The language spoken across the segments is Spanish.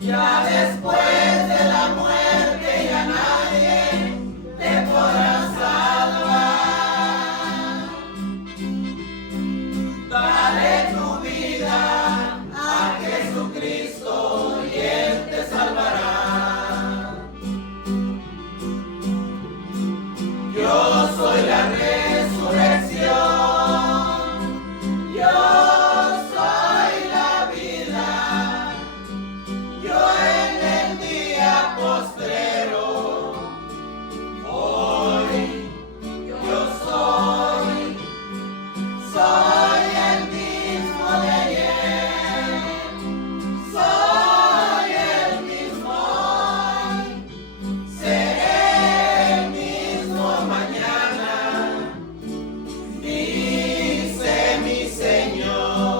Ya después de la muerte ya nadie te podrá salvar. Dale tu vida a Jesucristo y Él te salvará. Yo soy la resurrección, yo soy la vida, yo en el día postrero, hoy yo soy el mismo de ayer, soy el mismo hoy, seré el mismo mañana, dice mi Señor.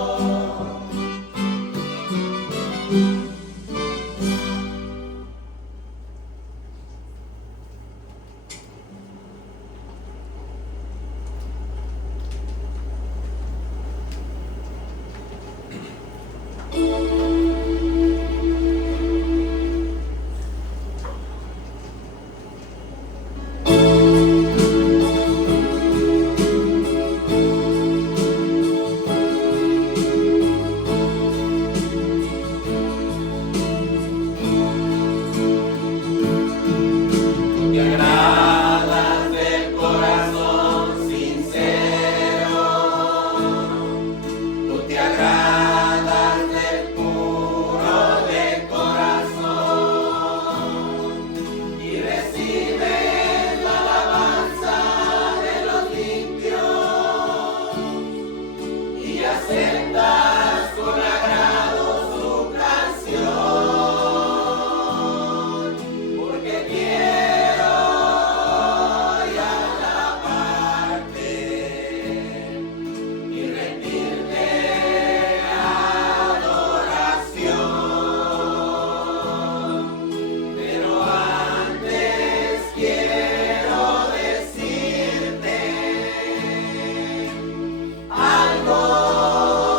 Te agradas del corazón sincero, tú te agradas del puro de corazón y recibes la alabanza de los limpios y aceptas con agrado su canción, porque quiero hoy alabarte y rendirte adoración. Pero antes quiero decirte algo.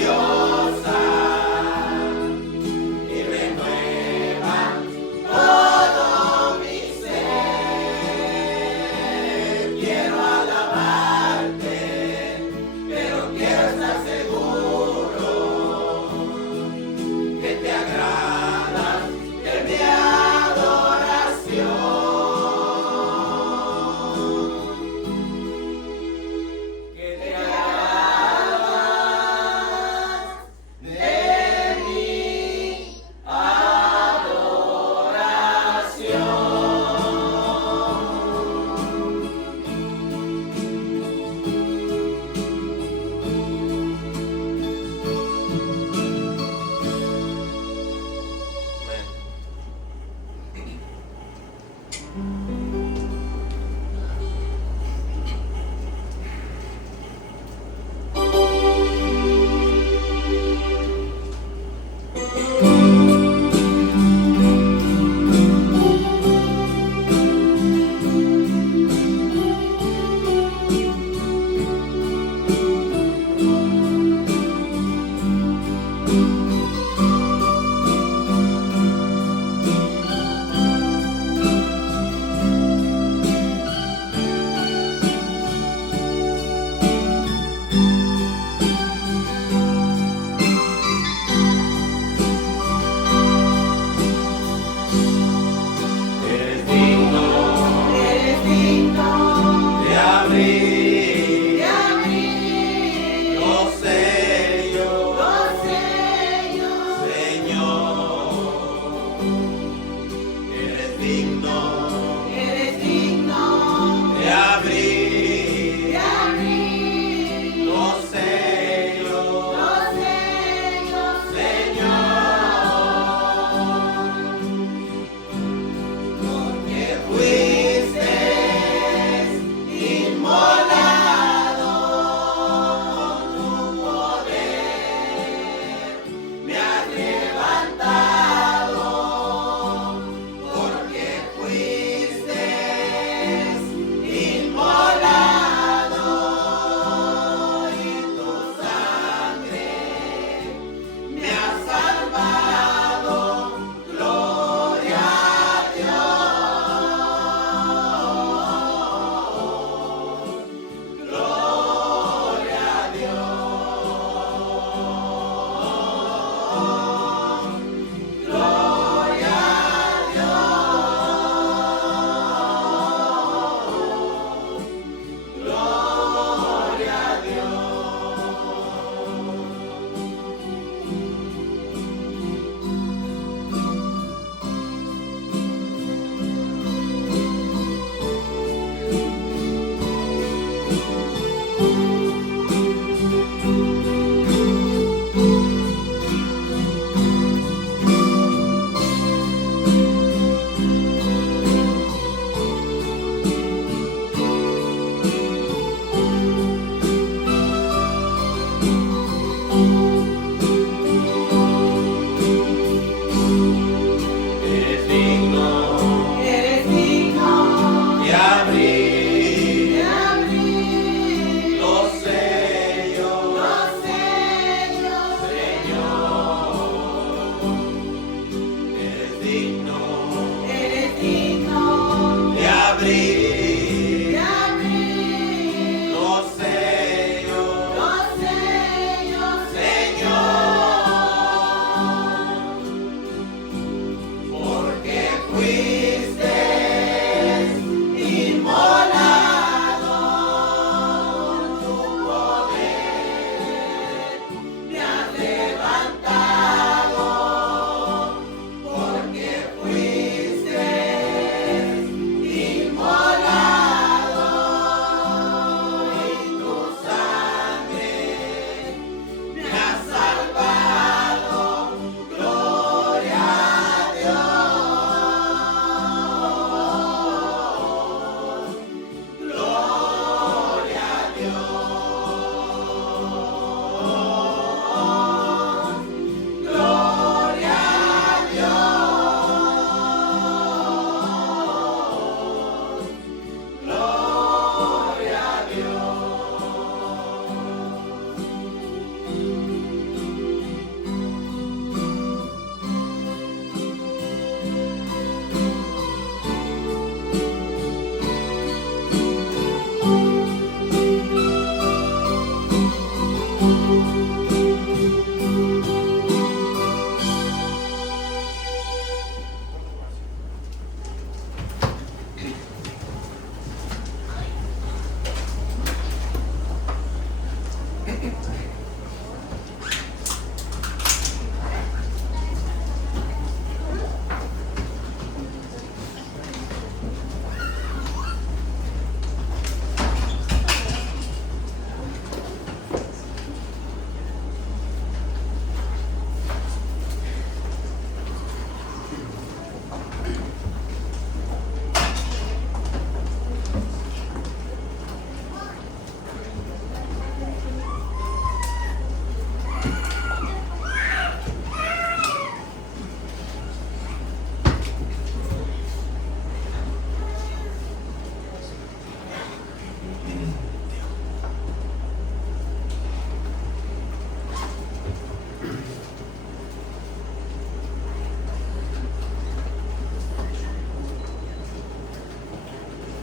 preciosa y renueva todo mi ser. Quiero alabarte, pero quiero estar seguro que te agradas de mi adoración. Que te agradas de mi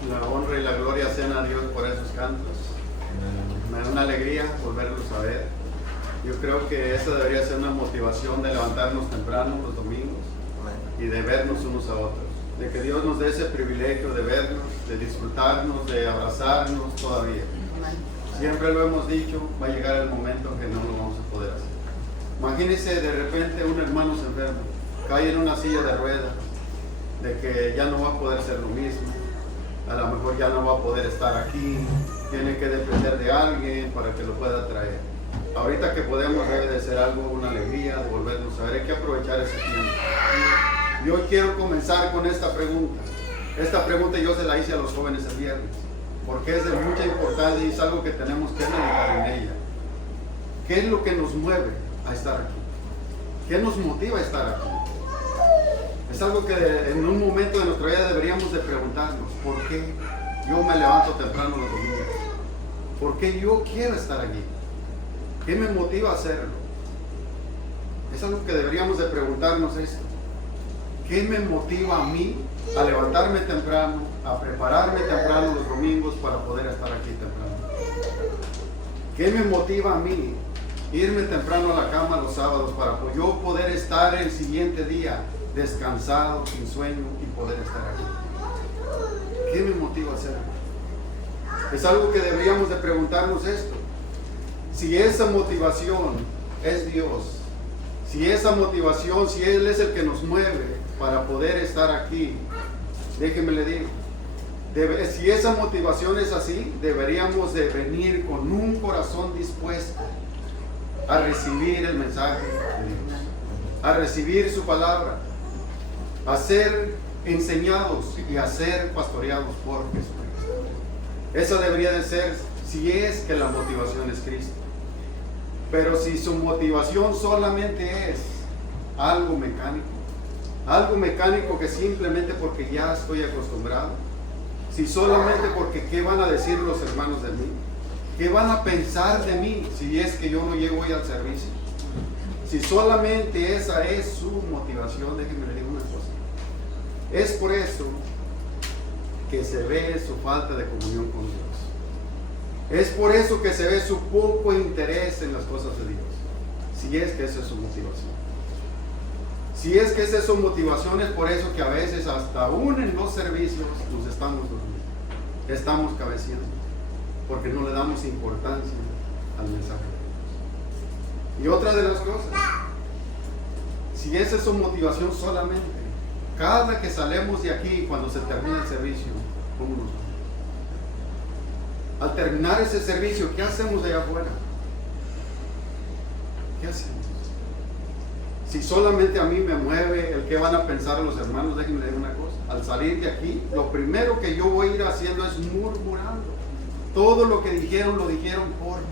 La honra y la gloria sean a Dios por esos cantos. Me da una alegría volverlos a ver. Yo creo que esa debería ser una motivación de levantarnos temprano los domingos y de vernos unos a otros. De que Dios nos dé ese privilegio de vernos, de disfrutarnos, de abrazarnos todavía. Siempre lo hemos dicho, va a llegar el momento en que no lo vamos a poder hacer. Imagínense de repente un hermano se enferma, cae en una silla de ruedas, de que ya no va a poder ser lo mismo, a lo mejor ya no va a poder estar aquí, tiene que depender de alguien para que lo pueda traer. Ahorita que podemos, debe de ser algo, una alegría de volvernos a ver, hay que aprovechar ese tiempo. Yo quiero comenzar con esta pregunta. Esta pregunta yo se la hice a los jóvenes el viernes, porque es de mucha importancia y es algo que tenemos que meditar en ella. ¿Qué es lo que nos mueve a estar aquí? ¿Qué nos motiva a estar aquí? Es algo que en un momento de nuestra vida deberíamos de preguntarnos. ¿Por qué yo me levanto temprano los domingos? ¿Por qué yo quiero estar aquí? ¿Qué me motiva a hacerlo? Es algo que deberíamos de preguntarnos esto. ¿Qué me motiva a mí a levantarme temprano, a prepararme temprano los domingos para poder estar aquí temprano? ¿Qué me motiva a mí irme temprano a la cama los sábados para yo poder estar el siguiente día descansado, sin sueño y poder estar aquí? ¿Qué me motiva a hacerlo? Es algo que deberíamos de preguntarnos esto. Si esa motivación es Dios, si esa motivación, si Él es el que nos mueve para poder estar aquí, déjeme le digo, si esa motivación es así, deberíamos de venir con un corazón dispuesto a recibir el mensaje de Dios, a recibir su palabra, a ser enseñados y a ser pastoreados por Jesucristo. Esa debería de ser, si es que la motivación es Cristo. Pero si su motivación solamente es algo mecánico que simplemente porque ya estoy acostumbrado, si solamente porque qué van a decir los hermanos de mí, qué van a pensar de mí si es que yo no llego hoy al servicio, si solamente esa es su motivación, déjenme le digo una cosa, es por eso que se ve su falta de comunión con Dios. Es por eso que se ve su poco interés en las cosas de Dios, si es que esa es su motivación. Si es que esa es su motivación, es por eso que a veces hasta aún en los servicios nos estamos durmiendo, estamos cabeceando, porque no le damos importancia al mensaje de Dios. Y otra de las cosas, si esa es su motivación solamente, cada que salemos de aquí, cuando se termina el servicio, ¿cómo nos vamos? Al terminar ese servicio, ¿qué hacemos allá afuera? ¿Qué hacemos? Si solamente a mí me mueve el que van a pensar los hermanos, déjenme decir una cosa. Al salir de aquí, lo primero que yo voy a ir haciendo es murmurando. Todo lo que dijeron, lo dijeron por mí.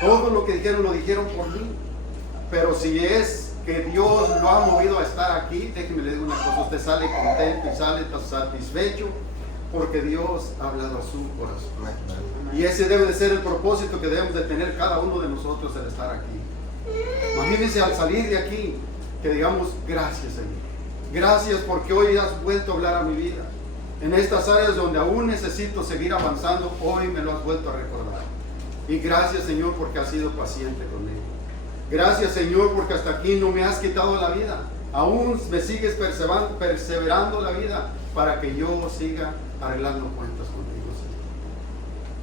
Todo lo que dijeron, lo dijeron por mí. Pero si es que Dios lo ha movido a estar aquí, déjenme decir una cosa. Usted sale contento y sale satisfecho, porque Dios ha hablado a su corazón. Y ese debe de ser el propósito que debemos de tener cada uno de nosotros al estar aquí. Imagínense al salir de aquí, que digamos, gracias Señor. Gracias porque hoy has vuelto a hablar a mi vida. En estas áreas donde aún necesito seguir avanzando, hoy me lo has vuelto a recordar. Y gracias Señor porque has sido paciente conmigo. Gracias Señor porque hasta aquí no me has quitado la vida. Aún me sigues perseverando la vida para que yo siga arreglando cuentas contigo,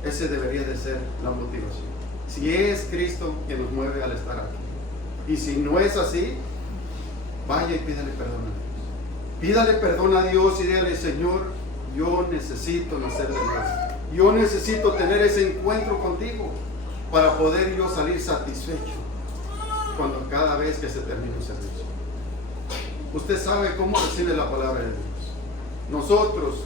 Señor. Ese debería de ser la motivación. Si es Cristo que nos mueve al estar aquí. Y si no es así, vaya y pídale perdón a Dios. Pídale perdón a Dios y dígale, Señor, yo necesito nacer de nuevo. Yo necesito tener ese encuentro contigo para poder yo salir satisfecho cuando cada vez que se termine un servicio. Usted sabe cómo recibe la palabra de Dios. Nosotros,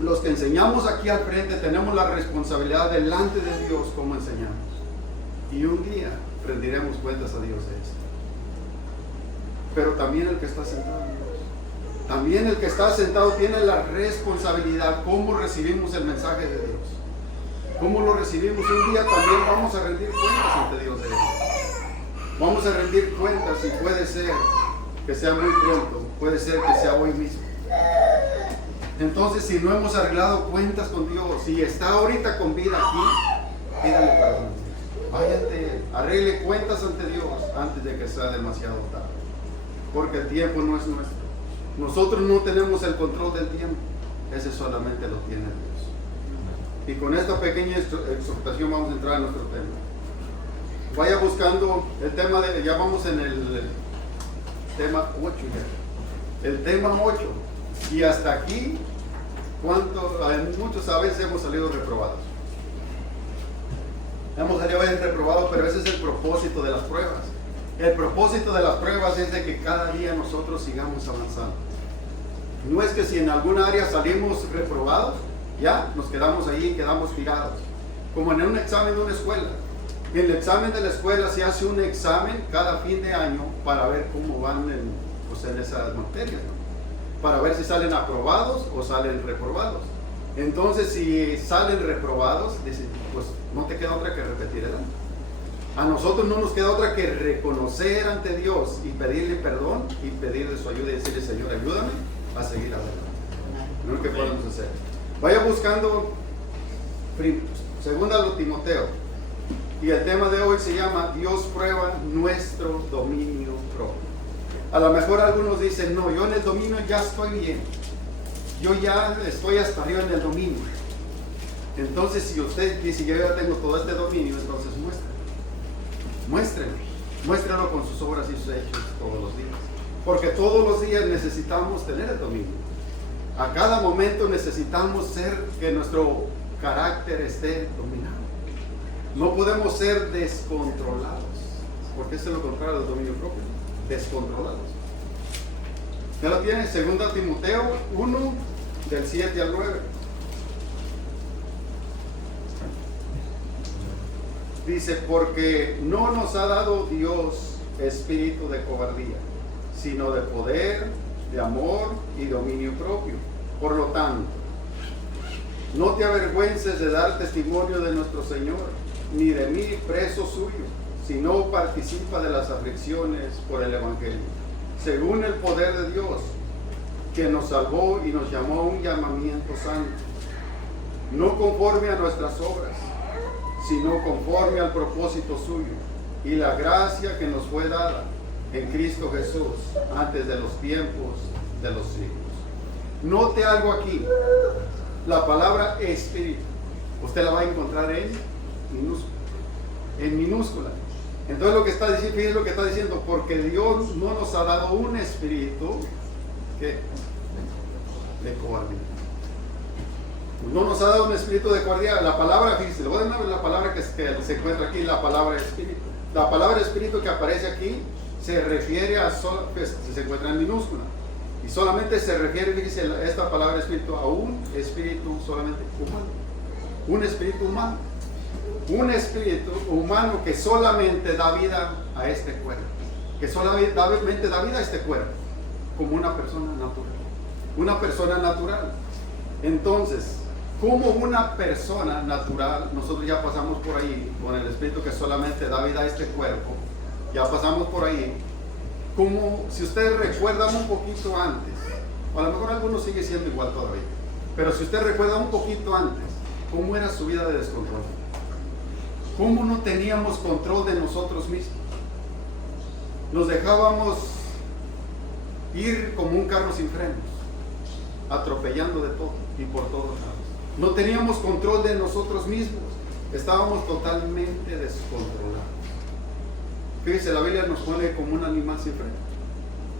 los que enseñamos aquí al frente, tenemos la responsabilidad delante de Dios cómo enseñamos. Y un día rendiremos cuentas a Dios de esto. Pero también el que está sentado, también el que está sentado tiene la responsabilidad cómo recibimos el mensaje de Dios. Cómo lo recibimos. Un día también vamos a rendir cuentas ante Dios de eso. Vamos a rendir cuentas y puede ser que sea muy pronto, puede ser que sea hoy mismo. Entonces, si no hemos arreglado cuentas con Dios, si está ahorita con vida aquí, pídale perdón. Váyate, arregle cuentas ante Dios antes de que sea demasiado tarde. Porque el tiempo no es nuestro. Nosotros no tenemos el control del tiempo. Ese solamente lo tiene Dios. Y con esta pequeña exhortación vamos a entrar en nuestro tema. Vaya buscando el tema de, ya vamos en el tema 8 ya. El tema 8. Y hasta aquí, muchos a veces hemos salido reprobados. Hemos salido a veces reprobados, pero ese es el propósito de las pruebas. El propósito de las pruebas es de que cada día nosotros sigamos avanzando. No es que si en alguna área salimos reprobados, ya nos quedamos ahí y quedamos tirados. Como en un examen de una escuela. En el examen de la escuela se hace un examen cada fin de año para ver cómo van en esas materias, ¿no? Para ver si salen aprobados o salen reprobados. Entonces, si salen reprobados, dicen, pues no te queda otra que repetir el año. A nosotros no nos queda otra que reconocer ante Dios y pedirle perdón y pedirle su ayuda y decirle, Señor, ayúdame a seguir adelante. No es lo que podemos hacer. Vaya buscando segunda a Timoteo. Y el tema de hoy se llama Dios prueba nuestro dominio propio. A lo mejor algunos dicen, no, yo en el dominio ya estoy bien. Yo ya estoy hasta arriba en el dominio. Entonces, si usted dice, yo ya tengo todo este dominio, entonces muéstrenlo con sus obras y sus hechos todos los días. Porque todos los días necesitamos tener el dominio. A cada momento necesitamos que nuestro carácter esté dominado. No podemos ser descontrolados. Porque eso es lo contrario del dominio propio. Descontrolados. Ya lo tiene, 2 Timoteo 1, del 7 al 9. Dice, porque no nos ha dado Dios espíritu de cobardía, sino de poder, de amor y dominio propio. Por lo tanto, no te avergüences de dar testimonio de nuestro Señor, ni de mí preso suyo, sino participa de las aflicciones por el Evangelio, según el poder de Dios, que nos salvó y nos llamó a un llamamiento santo, no conforme a nuestras obras, sino conforme al propósito suyo y la gracia que nos fue dada en Cristo Jesús antes de los tiempos de los siglos. Note algo aquí, la palabra espíritu, usted la va a encontrar en minúscula. Entonces lo que está diciendo, fíjense lo que está diciendo, porque Dios no nos ha dado un espíritu de cobardía. No nos ha dado un espíritu de cobardía. La palabra, fíjense, le voy a dar la palabra que se encuentra aquí, la palabra espíritu. La palabra espíritu que aparece aquí se refiere se encuentra en minúscula. Y solamente se refiere, fíjense, esta palabra espíritu a un espíritu solamente humano. Un espíritu humano. Un espíritu humano que solamente da vida a este cuerpo. Que solamente da vida a este cuerpo. Como una persona natural. Una persona natural. Entonces, como una persona natural, nosotros ya pasamos por ahí, con el espíritu que solamente da vida a este cuerpo, ya pasamos por ahí, como si ustedes recuerdan un poquito antes, o a lo mejor algunos sigue siendo igual todavía, pero si usted recuerda un poquito antes, ¿cómo era su vida de descontrol? ¿Cómo no teníamos control de nosotros mismos? Nos dejábamos ir como un carro sin frenos, atropellando de todo y por todos lados. No teníamos control de nosotros mismos, estábamos totalmente descontrolados. Fíjense, la Biblia nos pone como un animal sin freno.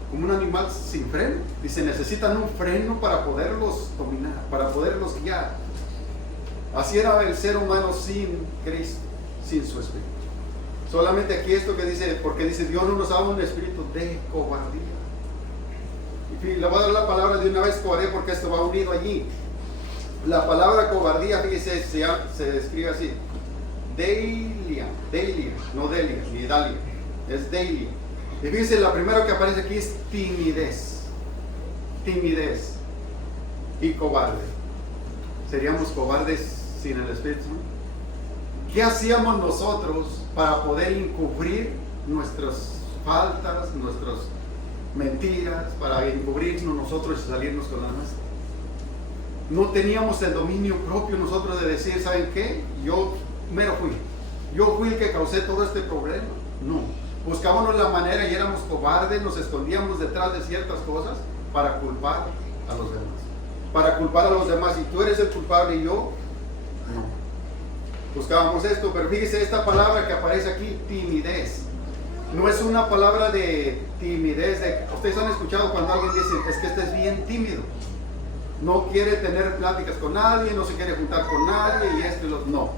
Como un animal sin freno. Dice, necesitan un freno para poderlos dominar, para poderlos guiar. Así era el ser humano sin Cristo, sin su espíritu. Solamente aquí esto que dice, porque dice, Dios no nos da un espíritu de cobardía. Y le voy a dar la palabra de una vez, cobardía, porque esto va unido allí. La palabra cobardía, fíjese, se escribe así. Deilia, no delia, ni dalia, es deilia. Y fíjese, la primera que aparece aquí es timidez y cobarde. ¿Seríamos cobardes sin el Espíritu Santo? ¿Qué hacíamos nosotros para poder encubrir nuestras faltas, nuestras mentiras, para encubrirnos nosotros y salirnos con la nuestra? No teníamos el dominio propio nosotros de decir, ¿saben qué? Yo mero fui. Yo fui el que causé todo este problema. No. Buscábamos la manera y éramos cobardes, nos escondíamos detrás de ciertas cosas para culpar a los demás. Para culpar a los demás. Y tú eres el culpable y yo, no. Buscábamos esto, pero fíjese esta palabra que aparece aquí, timidez. No es una palabra de timidez. Ustedes han escuchado cuando alguien dice, es que este es bien tímido. No quiere tener pláticas con nadie, no se quiere juntar con nadie y esto y lo... No.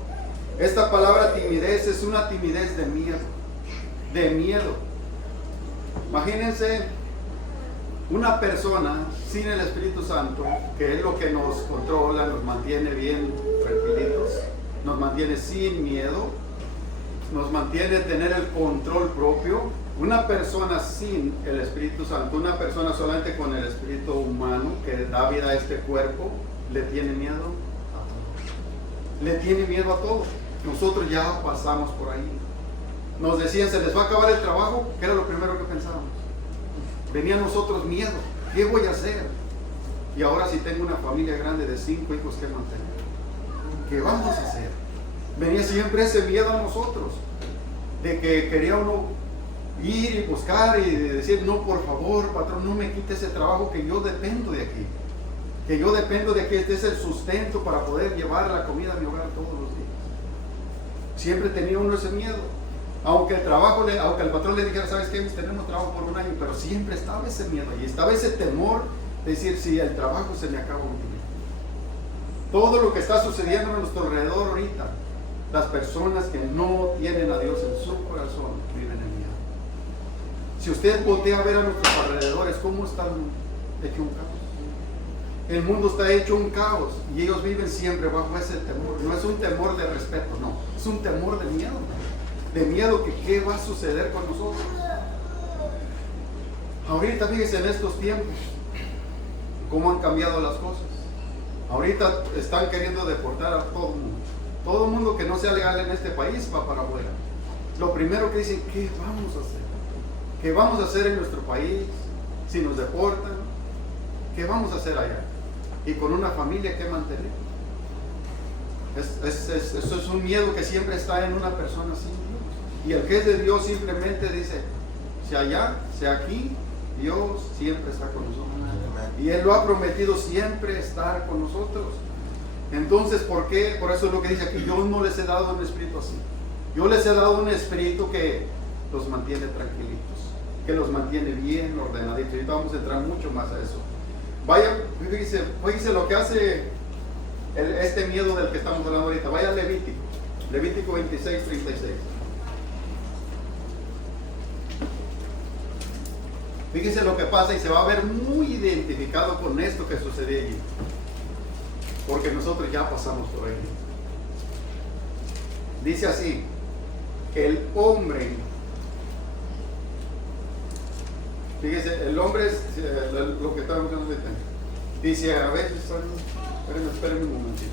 Esta palabra timidez es una timidez de miedo. De miedo. Imagínense una persona sin el Espíritu Santo, que es lo que nos controla, nos mantiene bien tranquilitos, nos mantiene sin miedo, nos mantiene tener el control propio. Una persona sin el Espíritu Santo, una persona solamente con el espíritu humano que da vida a este cuerpo, le tiene miedo a todo. Le tiene miedo a todo. Nosotros ya pasamos por ahí. Nos decían, se les va a acabar el trabajo, que era lo primero que pensábamos. Venía a nosotros miedo. ¿Qué voy a hacer? Y ahora si tengo una familia grande de 5 hijos que mantener, ¿qué vamos a hacer? Venía siempre ese miedo a nosotros, de que quería uno ir y buscar y decir, no, por favor, patrón, no me quite ese trabajo, que yo dependo de aquí. Que yo dependo de que este es el sustento para poder llevar la comida a mi hogar todos los días. Siempre tenía uno ese miedo. Aunque el patrón le dijera, ¿sabes qué? Tenemos trabajo por un año, pero siempre estaba ese miedo y estaba ese temor de decir, si el trabajo se me acaba un día. Todo lo que está sucediendo a nuestro alrededor ahorita, las personas que no tienen a Dios en su corazón viven en miedo. Si usted voltea a ver a nuestros alrededores, ¿cómo está el mundo? Hecho un caos. El mundo está hecho un caos y ellos viven siempre bajo ese temor. No es un temor de respeto, no, es un temor de miedo. De miedo que qué va a suceder con nosotros. Ahorita fíjense en estos tiempos cómo han cambiado las cosas. Ahorita están queriendo deportar a todo el mundo. Todo el mundo que no sea legal en este país va para afuera. Lo primero que dicen, ¿qué vamos a hacer? ¿Qué vamos a hacer en nuestro país si nos deportan? ¿Qué vamos a hacer allá? Y con una familia que mantener. Eso es un miedo que siempre está en una persona sin Dios. Y el que es de Dios simplemente dice, sea allá, sea aquí, Dios siempre está con nosotros. Y Él lo ha prometido siempre estar con nosotros. Entonces, ¿por qué? Por eso es lo que dice aquí, yo no les he dado un espíritu así. Yo les he dado un espíritu que los mantiene tranquilitos, que los mantiene bien ordenaditos. Y ahorita vamos a entrar mucho más a eso. Vaya, fíjese lo que hace este miedo del que estamos hablando ahorita. Vaya a Levítico 26, 36. Fíjese lo que pasa y se va a ver muy identificado con esto que sucedió allí. Porque nosotros ya pasamos por ahí. Dice así, el hombre, fíjese, el hombre es lo que estamos hablando ahorita. Dice, a veces, espérenme un momentito.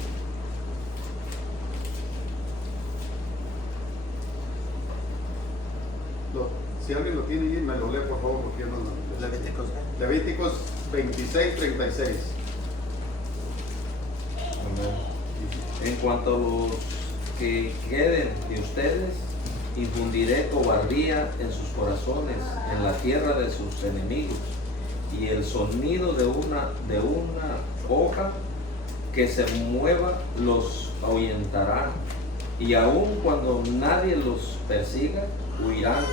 Si alguien lo tiene ahí, me lo lee por favor, porque no. Levíticos 26, 36. En cuanto a los que queden de ustedes, infundiré cobardía en sus corazones, en la tierra de sus enemigos, y el sonido de una hoja que se mueva los ahuyentará, y aun cuando nadie los persiga, huirán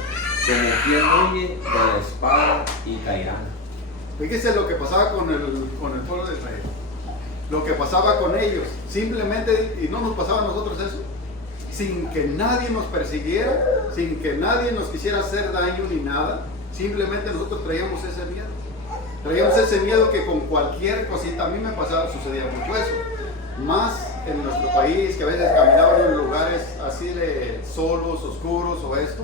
como quien huye de la espada y caerán. Fíjese lo que pasaba con el pueblo de Israel. Lo que pasaba con ellos, simplemente, y no nos pasaba a nosotros eso, sin que nadie nos persiguiera, sin que nadie nos quisiera hacer daño ni nada, simplemente nosotros traíamos ese miedo. Traíamos ese miedo que con cualquier cosita, a mí me pasaba, sucedía mucho eso. Más en nuestro país, que a veces caminaban en lugares así de solos, oscuros o esto.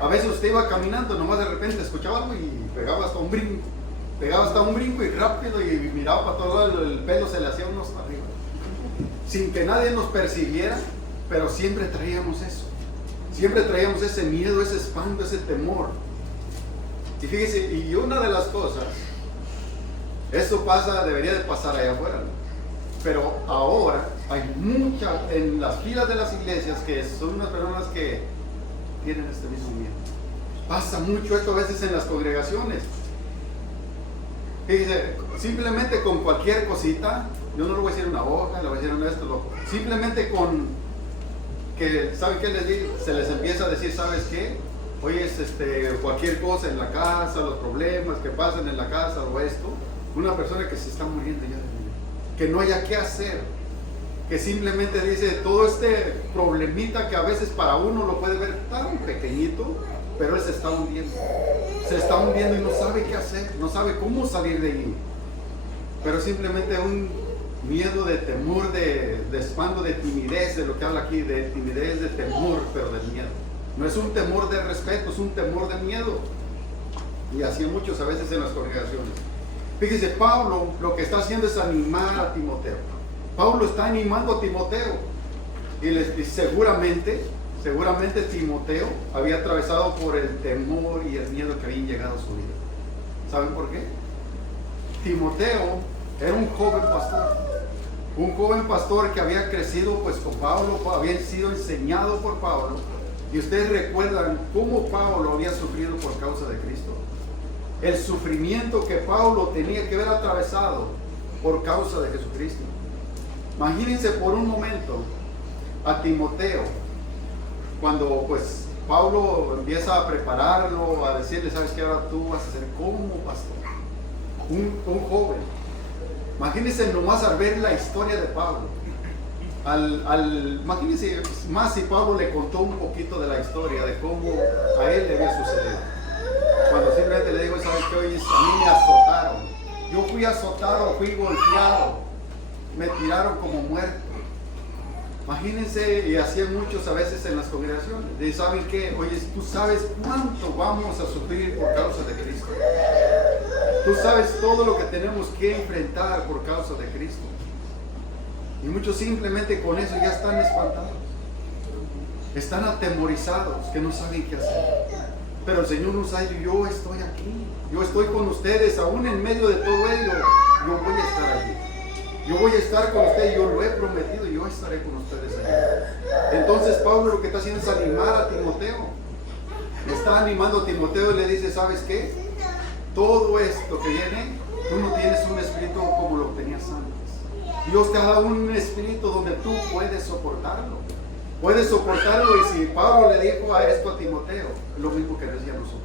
A veces usted iba caminando, nomás de repente escuchaba algo y pegaba hasta un brinco. Pegaba hasta un brinco y rápido y miraba para todo lado, el pelo se le hacía unos para arriba. Sin que nadie nos persiguiera, pero siempre traíamos eso. Siempre traíamos ese miedo, ese espanto, ese temor. Y fíjese, y una de las cosas, eso pasa, debería de pasar allá afuera, ¿no? Pero ahora hay muchas en las filas de las iglesias que son unas personas que tienen este mismo miedo. Pasa mucho esto a veces en las congregaciones. Fíjense, simplemente con cualquier cosita, yo no le voy a decir una hoja, le voy a decir esto, loco. Simplemente con que, ¿saben qué les digo? Se les empieza a decir, ¿sabes qué? Oye, cualquier cosa en la casa, los problemas que pasan en la casa o esto, una persona que se está muriendo ya de vida, que no haya qué hacer, que simplemente dice todo este problemita que a veces para uno lo puede ver tan pequeñito, pero él se está hundiendo y no sabe qué hacer, no sabe cómo salir de ahí, pero simplemente un miedo, de temor, de espanto, de timidez, de lo que habla aquí, de timidez, de temor, pero de miedo. No es un temor de respeto, es un temor de miedo. Y así muchos a veces en las congregaciones. Fíjese, Pablo lo que está haciendo es animar a Timoteo. Pablo está animando a Timoteo. Y seguramente Timoteo había atravesado por el temor y el miedo que habían llegado a su vida. ¿Saben por qué? Timoteo era un joven pastor. Un joven pastor que había crecido pues con Pablo, había sido enseñado por Pablo. Y ustedes recuerdan cómo Pablo había sufrido por causa de Cristo. El sufrimiento que Pablo tenía que haber atravesado por causa de Jesucristo. Imagínense por un momento a Timoteo, cuando pues Pablo empieza a prepararlo, a decirle, ¿sabes qué? Ahora tú vas a ser como pastor. Un joven. Imagínense nomás al ver la historia de Pablo. Imagínense más si Pablo le contó un poquito de la historia, de cómo a él le había sucedido. Cuando simplemente le digo, ¿sabes qué? Oye, a mí me azotaron. Yo fui azotado, fui golpeado. Me tiraron como muerto. Imagínense, y hacían muchos a veces en las congregaciones. Y ¿saben qué? Oye, tú sabes cuánto vamos a sufrir por causa de Cristo. Tú sabes todo lo que tenemos que enfrentar por causa de Cristo. Y muchos simplemente con eso ya están espantados. Están atemorizados, que no saben qué hacer. Pero el Señor nos ha dicho, yo estoy aquí. Yo estoy con ustedes, aún en medio de todo ello. Yo voy a estar allí. Yo voy a estar con ustedes, yo lo he prometido, yo estaré con ustedes allí. Entonces Pablo lo que está haciendo es animar a Timoteo. Está animando a Timoteo y le dice, ¿sabes qué? Todo esto que viene, tú no tienes un espíritu como lo tenías antes. Dios te ha dado un espíritu donde tú puedes soportarlo. Puedes soportarlo, y si Pablo le dijo a esto a Timoteo, lo mismo que nos decía a nosotros.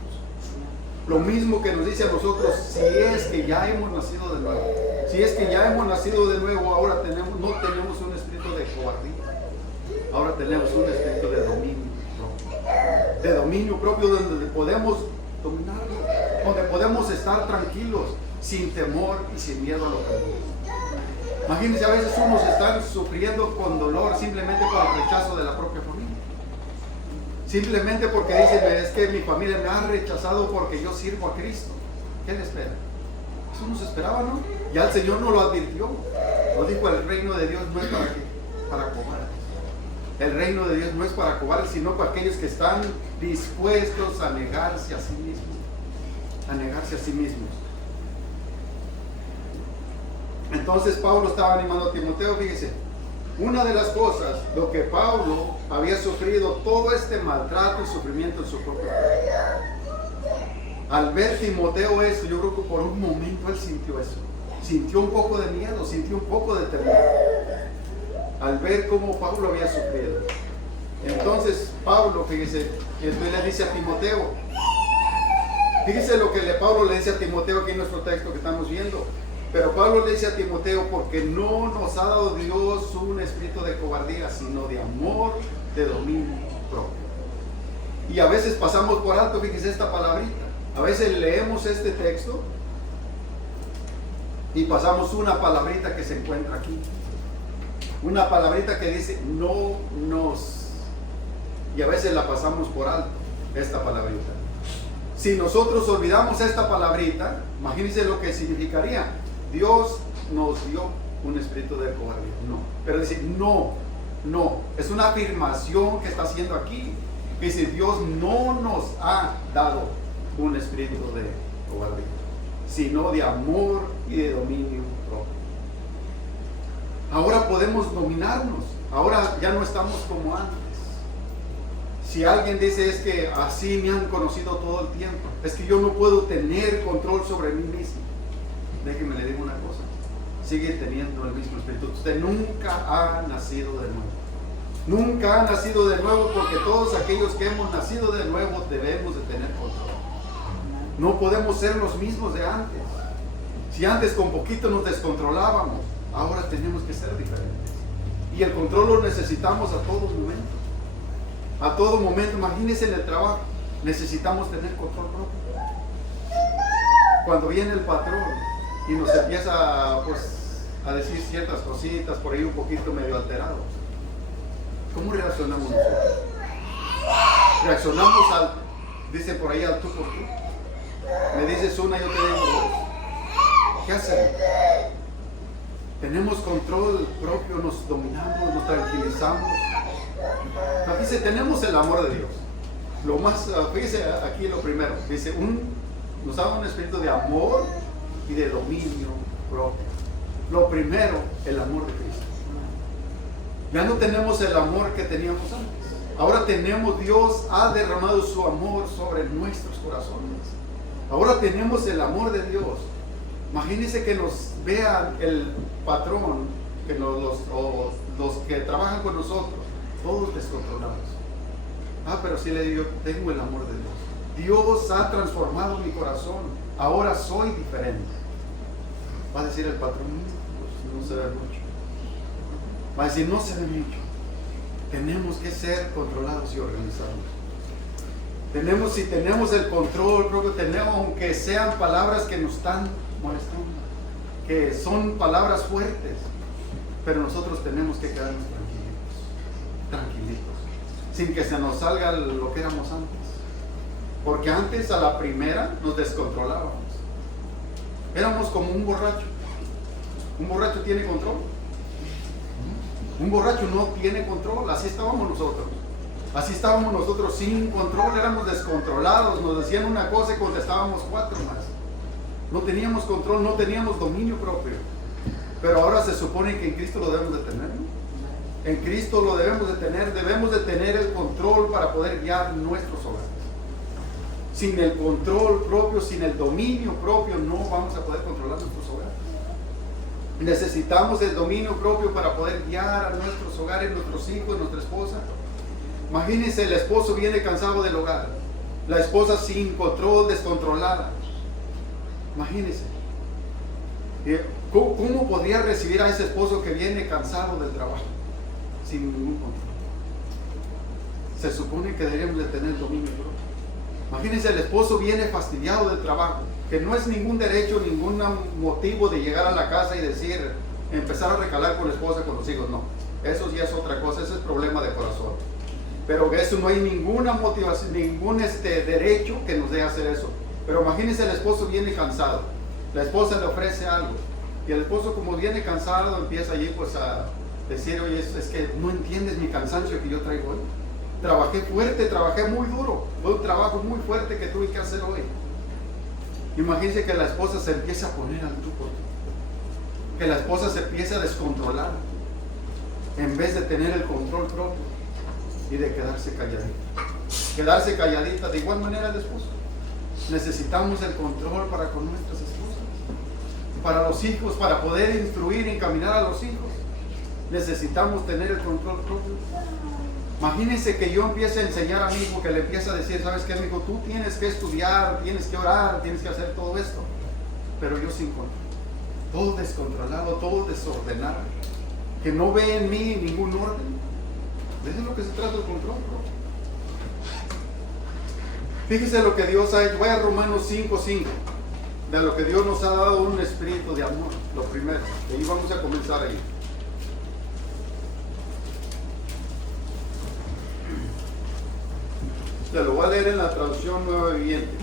Lo mismo que nos dice a nosotros, si es que ya hemos nacido de nuevo. Si es que ya hemos nacido de nuevo, ahora no tenemos un espíritu de cobardía. Ahora tenemos un espíritu de dominio propio. De dominio propio donde podemos dominarlo. Donde podemos estar tranquilos, sin temor y sin miedo a lo que viene. Imagínense, a veces unos están sufriendo con dolor simplemente por el rechazo de la propia familia. Simplemente porque dicen, es que mi familia me ha rechazado porque yo sirvo a Cristo. ¿Qué le espera? Eso no se esperaba, ¿no? Ya el Señor nos lo advirtió. Nos dijo, el reino de Dios no es para cobardes. El reino de Dios no es para cobardes, sino para aquellos que están dispuestos a negarse a sí mismos. A negarse a sí mismos. Entonces Pablo estaba animando a Timoteo, fíjese. Una de las cosas, lo que Pablo había sufrido, todo este maltrato y sufrimiento en su propio cuerpo. Al ver Timoteo eso, yo creo que por un momento él sintió eso. Sintió un poco de miedo, sintió un poco de temor. Al ver cómo Pablo había sufrido. Entonces Pablo, fíjese, entonces le dice a Timoteo. Fíjese lo que Pablo le dice a Timoteo aquí en nuestro texto que estamos viendo. Pero Pablo le dice a Timoteo, porque no nos ha dado Dios un espíritu de cobardía, sino de amor, de dominio propio. Y a veces pasamos por alto, fíjese esta palabrita. A veces leemos este texto y pasamos una palabrita que se encuentra aquí. Una palabrita que dice, no nos. Y a veces la pasamos por alto, esta palabrita. Si nosotros olvidamos esta palabrita, imagínense lo que significaría. Dios nos dio un espíritu de cobardía. No. Pero dice, no. Es una afirmación que está haciendo aquí. Dice, Dios no nos ha dado un espíritu de cobardía, sino de amor y de dominio propio. Ahora podemos dominarnos. Ahora ya no estamos como antes. Si alguien dice es que así me han conocido todo el tiempo, es que yo no puedo tener control sobre mí mismo. Déjeme le digo una cosa, sigue teniendo el mismo espíritu. Usted nunca ha nacido de nuevo. Nunca ha nacido de nuevo, porque todos aquellos que hemos nacido de nuevo debemos de tener control. No podemos ser los mismos de antes. Si antes con poquito nos descontrolábamos, ahora tenemos que ser diferentes. Y el control lo necesitamos a todo momento. A todo momento. Imagínense en el trabajo, necesitamos tener control propio. Cuando viene el patrón y nos empieza pues, a decir ciertas cositas por ahí un poquito medio alterados, ¿cómo reaccionamos nosotros? Reaccionamos al, dice por ahí, al tú por tú. Me dices una, yo te digo dos. ¿Qué hacemos? Tenemos control propio, nos dominamos, nos tranquilizamos. Dice, tenemos el amor de Dios. Lo más, fíjese aquí lo primero, dice, nos da un espíritu de amor y de dominio propio. Lo primero, el amor de Cristo. Ya no tenemos el amor que teníamos antes. Ahora tenemos, Dios ha derramado su amor sobre nuestros corazones. Ahora tenemos el amor de Dios. Imagínense que nos vean el patrón, que los que trabajan con nosotros, todos descontrolados. Pero sí le digo, tengo el amor de Dios. Dios ha transformado mi corazón. Ahora soy diferente. Va a decir el patrón, pues no se ve mucho. Va a decir, no se ve mucho. Tenemos que ser controlados y organizados. Si tenemos el control propio, tenemos, aunque sean palabras que nos están molestando, que son palabras fuertes, pero nosotros tenemos que quedarnos tranquilitos, sin que se nos salga lo que éramos antes. Porque antes a la primera nos descontrolábamos. Éramos como un borracho. ¿Un borracho tiene control? Un borracho no tiene control. Así estábamos nosotros. Así estábamos nosotros sin control, éramos descontrolados. Nos decían una cosa y contestábamos cuatro más. No teníamos control, no teníamos dominio propio. Pero ahora se supone que en Cristo lo debemos de tener, ¿no? En Cristo lo debemos de tener el control para poder guiar nuestros hogares. Sin el control propio, sin el dominio propio, no vamos a poder controlar nuestros hogares. Necesitamos el dominio propio para poder guiar a nuestros hogares, nuestros hijos, nuestra esposa. Imagínense, el esposo viene cansado del hogar, la esposa sin control, descontrolada. Imagínense. ¿Cómo podría recibir a ese esposo que viene cansado del trabajo? Sin ningún control. Se supone que deberíamos de tener dominio propio. Imagínense, el esposo viene fastidiado del trabajo, que no es ningún derecho, ningún motivo de llegar a la casa y decir, empezar a recalar con la esposa, con los hijos. No, eso ya es otra cosa, ese es problema de corazón. Pero eso no hay ninguna motivación, ningún derecho que nos deje hacer eso. Pero imagínense, el esposo viene cansado, la esposa le ofrece algo, y el esposo, como viene cansado, empieza allí pues a decir, oye, es que no entiendes mi cansancio que yo traigo hoy. Trabajé fuerte, trabajé muy duro, fue un trabajo muy fuerte que tuve que hacer hoy. Imagínense que la esposa se empieza a poner al tú por tú, que la esposa se empieza a descontrolar, en vez de tener el control propio y de quedarse calladita. De igual manera el esposo. Necesitamos el control para con nuestras esposas, para los hijos, para poder instruir y encaminar a los hijos. Necesitamos tener el control propio. Imagínense que yo empiece a enseñar a mi hijo, que le empiece a decir, ¿sabes qué, amigo? Tú tienes que estudiar, tienes que orar, tienes que hacer todo esto. Pero yo sin control. Todo descontrolado, todo desordenado. Que no ve en mí ningún orden. De eso es lo que se trata el control, bro. Fíjese lo que Dios ha hecho. Voy a Romanos 5:5. De lo que Dios nos ha dado un espíritu de amor. Lo primero. Y ahí vamos a comenzar ahí. Se lo voy a leer en la traducción Nueva Viviente.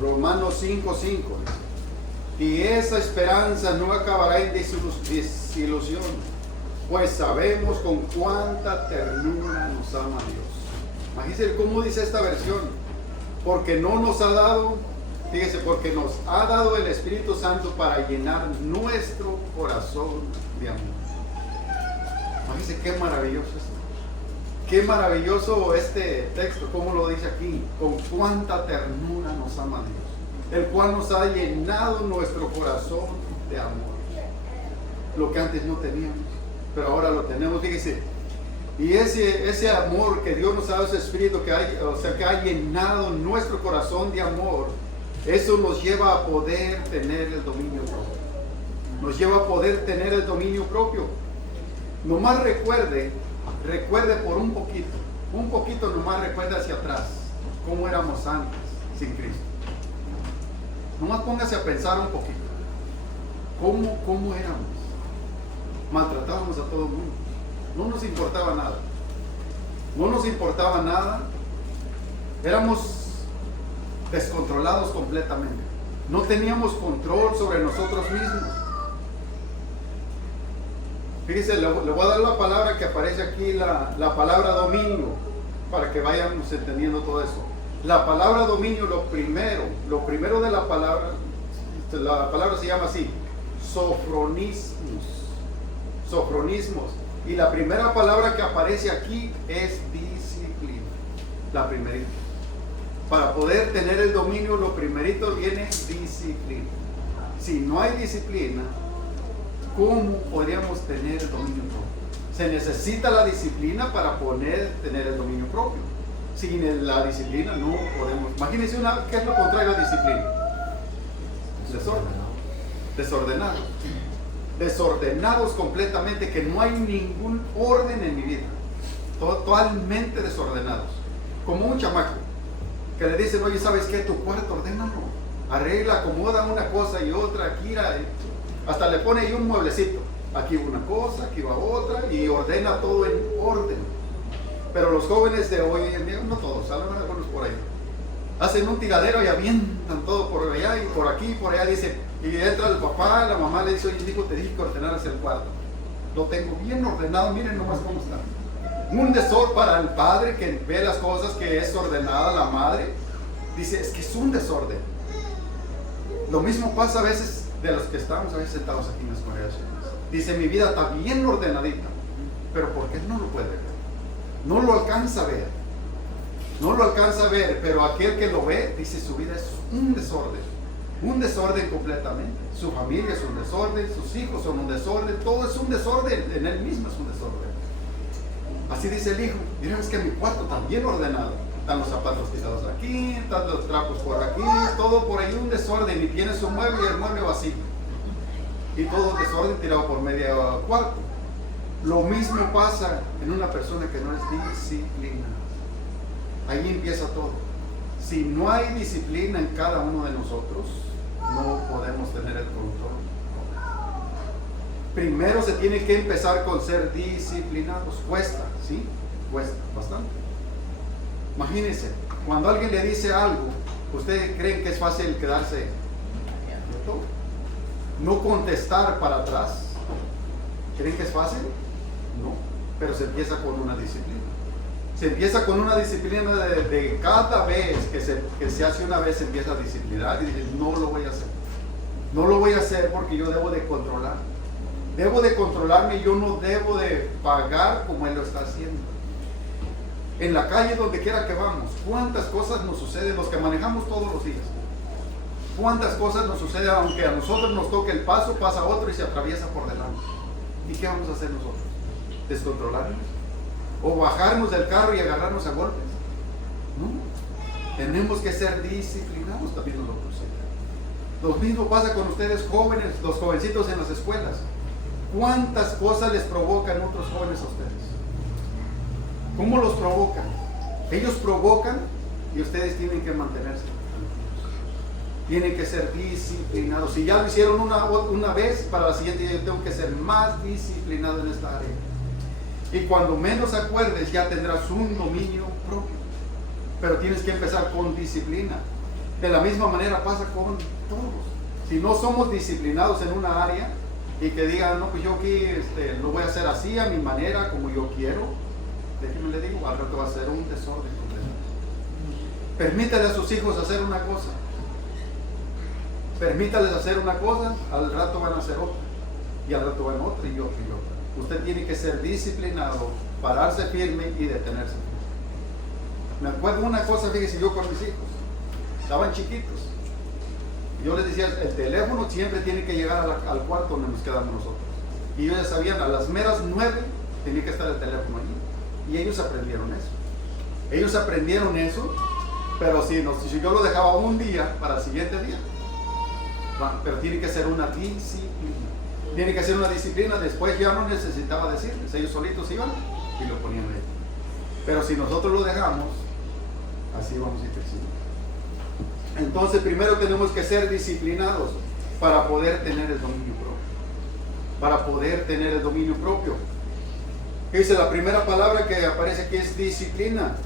Romanos 5:5. Y esa esperanza no acabará en desilusión, pues sabemos con cuánta ternura nos ama Dios. Imagínense cómo dice esta versión. Porque no nos ha dado Fíjese, porque nos ha dado el Espíritu Santo para llenar nuestro corazón de amor. Fíjese qué maravilloso esto. Qué maravilloso este texto, como lo dice aquí, con cuánta ternura nos ama Dios, el cual nos ha llenado nuestro corazón de amor. Lo que antes no teníamos, pero ahora lo tenemos. Fíjese, y ese amor que Dios nos ha dado, ese espíritu que ha llenado nuestro corazón de amor, eso nos lleva a poder tener el dominio propio. Nos lleva a poder tener el dominio propio. Nomás recuerde por un poquito nomás recuerde hacia atrás, cómo éramos antes, sin Cristo. Nomás póngase a pensar un poquito, cómo éramos. Maltratábamos a todo el mundo, no nos importaba nada, éramos descontrolados completamente, no teníamos control sobre nosotros mismos. Fíjese, le voy a dar la palabra que aparece aquí, la palabra dominio, para que vayamos entendiendo todo eso. La palabra dominio, lo primero de la palabra se llama así, sofronismos. Y la primera palabra que aparece aquí es disciplina, la primerita. Para poder tener el dominio, lo primerito viene disciplina. Si no hay disciplina, ¿cómo podríamos tener el dominio propio? Se necesita la disciplina para poder tener el dominio propio. Sin la disciplina no podemos. Imagínense ¿qué es lo contrario a disciplina? Desorden. Desordenados completamente, que no hay ningún orden en mi vida. Totalmente desordenados. Como un chamaco que le dicen, oye, ¿sabes qué? Tu cuarto, ordénalo. Arregla, acomoda una cosa y otra, aquí hasta le pone ahí un mueblecito. Aquí va una cosa, aquí va otra, y ordena todo en orden. Pero los jóvenes de hoy en día, no todos, algunos por ahí, hacen un tiradero y avientan todo por allá y por aquí y por allá. Dice, y entra el papá, la mamá le dice, oye, hijo, te dije que ordenaras el cuarto. Lo tengo bien ordenado, miren nomás cómo está. Un desorden para el padre que ve las cosas, que es ordenada la madre. Dice, es que es un desorden. Lo mismo pasa a veces de los que estamos a veces sentados aquí en las congregaciones. Dice, mi vida está bien ordenadita, pero porque él no lo puede ver, no lo alcanza a ver, pero aquel que lo ve, dice, su vida es un desorden completamente. Su familia es un desorden, sus hijos son un desorden, todo es un desorden, en él mismo es un desorden. Así dice el hijo, miren, es que mi cuarto está bien ordenado, están los zapatos tirados aquí, están los trapos por aquí, todo por ahí un desorden, y tiene su mueble y el mueble vacío, y todo desorden tirado por medio cuarto. Lo mismo pasa en una persona que no es disciplinada. Ahí empieza todo. Si no hay disciplina en cada uno de nosotros, no podemos tener el control. Primero se tiene que empezar con ser disciplinados. Cuesta, ¿sí? Cuesta bastante. Imagínense, cuando alguien le dice algo, ¿ustedes creen que es fácil quedarse quieto? No contestar para atrás. ¿Creen que es fácil? No, pero se empieza con una disciplina. Se empieza con una disciplina de cada vez que se hace una vez, se empieza a disciplinar y dice, no lo voy a hacer. No lo voy a hacer porque yo debo de controlar. Debo de controlarme y yo no debo de pagar como él lo está haciendo. En la calle, donde quiera que vamos, ¿cuántas cosas nos suceden los que manejamos todos los días? ¿Cuántas cosas nos suceden aunque a nosotros nos toque el paso, pasa otro y se atraviesa por delante? ¿Y qué vamos a hacer nosotros? ¿Descontrolarnos? ¿O bajarnos del carro y agarrarnos a golpes? No. Tenemos que ser disciplinados también nosotros. Lo mismo pasa con ustedes jóvenes, los jovencitos en las escuelas. ¿Cuántas cosas les provocan otros jóvenes a ustedes? ¿Cómo los provocan? Ellos provocan y ustedes tienen que mantenerse. Tienen que ser disciplinados. Si ya lo hicieron una vez, para la siguiente yo tengo que ser más disciplinado en esta área. Y cuando menos acuerdes, ya tendrás un dominio propio. Pero tienes que empezar con disciplina. De la misma manera pasa con todos. Si no somos disciplinados en una área y que digan, no, pues yo aquí lo voy a hacer así, a mi manera, como yo quiero, déjenme le digo, al rato va a ser un desorden completo. Permítale a sus hijos hacer una cosa. permítales hacer una cosa, al rato van a hacer otra, y al rato van otra y otra y otra. Usted tiene que ser disciplinado, pararse firme y detenerse. Me acuerdo una cosa, fíjese, yo con mis hijos, estaban chiquitos, y yo les decía, el teléfono siempre tiene que llegar al cuarto donde nos quedamos nosotros. Y ellos ya sabían, a las meras 9 tenía que estar el teléfono allí. Y ellos aprendieron eso. Ellos aprendieron eso, pero si yo lo dejaba un día para el siguiente día, pero tiene que ser una disciplina. Tiene que ser una disciplina, después ya no necesitaba decirles, ellos solitos iban y lo ponían ahí. Pero si nosotros lo dejamos, así vamos a ir creciendo. Entonces primero tenemos que ser disciplinados para poder tener el dominio propio. Para poder tener el dominio propio. Dice la primera palabra que aparece aquí es disciplina.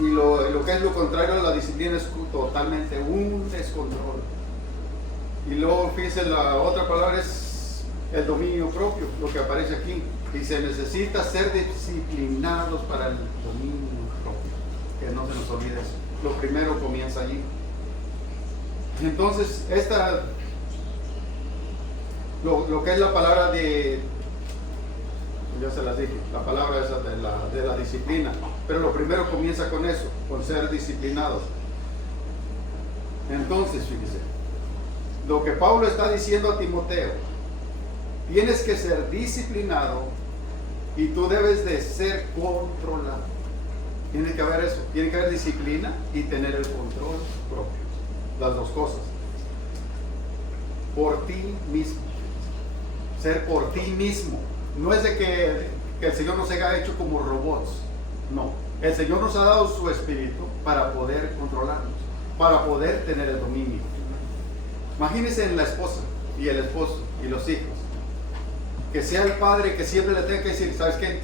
Y lo que es lo contrario a la disciplina es totalmente un descontrol. Y luego fíjense, la otra palabra es el dominio propio, lo que aparece aquí. Y se necesita ser disciplinados para el dominio propio. Que no se nos olvide eso. Lo primero comienza allí. Entonces, lo que es la palabra de, ya se las dije, la palabra esa de la disciplina. Pero lo primero comienza con eso, con ser disciplinados. Entonces, fíjese, lo que Pablo está diciendo a Timoteo, tienes que ser disciplinado y tú debes de ser controlado. Tiene que haber eso, tiene que haber disciplina y tener el control propio. Las dos cosas. Por ti mismo. Ser por ti mismo. No es de que el Señor nos haya hecho como robots. No. El Señor nos ha dado su espíritu para poder controlarnos, para poder tener el dominio. Imagínense en la esposa y el esposo y los hijos. Que sea el padre que siempre le tenga que decir, ¿sabes qué?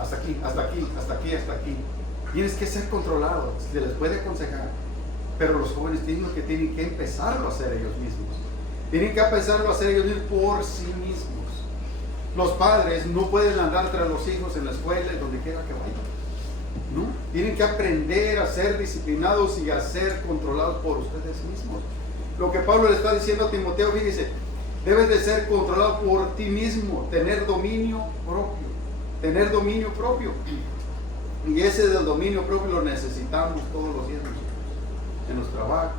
Hasta aquí, hasta aquí, hasta aquí, hasta aquí. Tienes que ser controlado, se les puede aconsejar. Pero los jóvenes tienen que empezarlo a hacer ellos mismos. Tienen que empezarlo a hacer ellos mismos por sí mismos. Los padres no pueden andar tras los hijos en la escuela y donde quiera que vayan. ¿No? Tienen que aprender a ser disciplinados y a ser controlados por ustedes mismos. Lo que Pablo le está diciendo a Timoteo, fíjese, debes de ser controlado por ti mismo, tener dominio propio. Tener dominio propio. Y ese del dominio propio lo necesitamos todos los días nosotros. En los trabajos,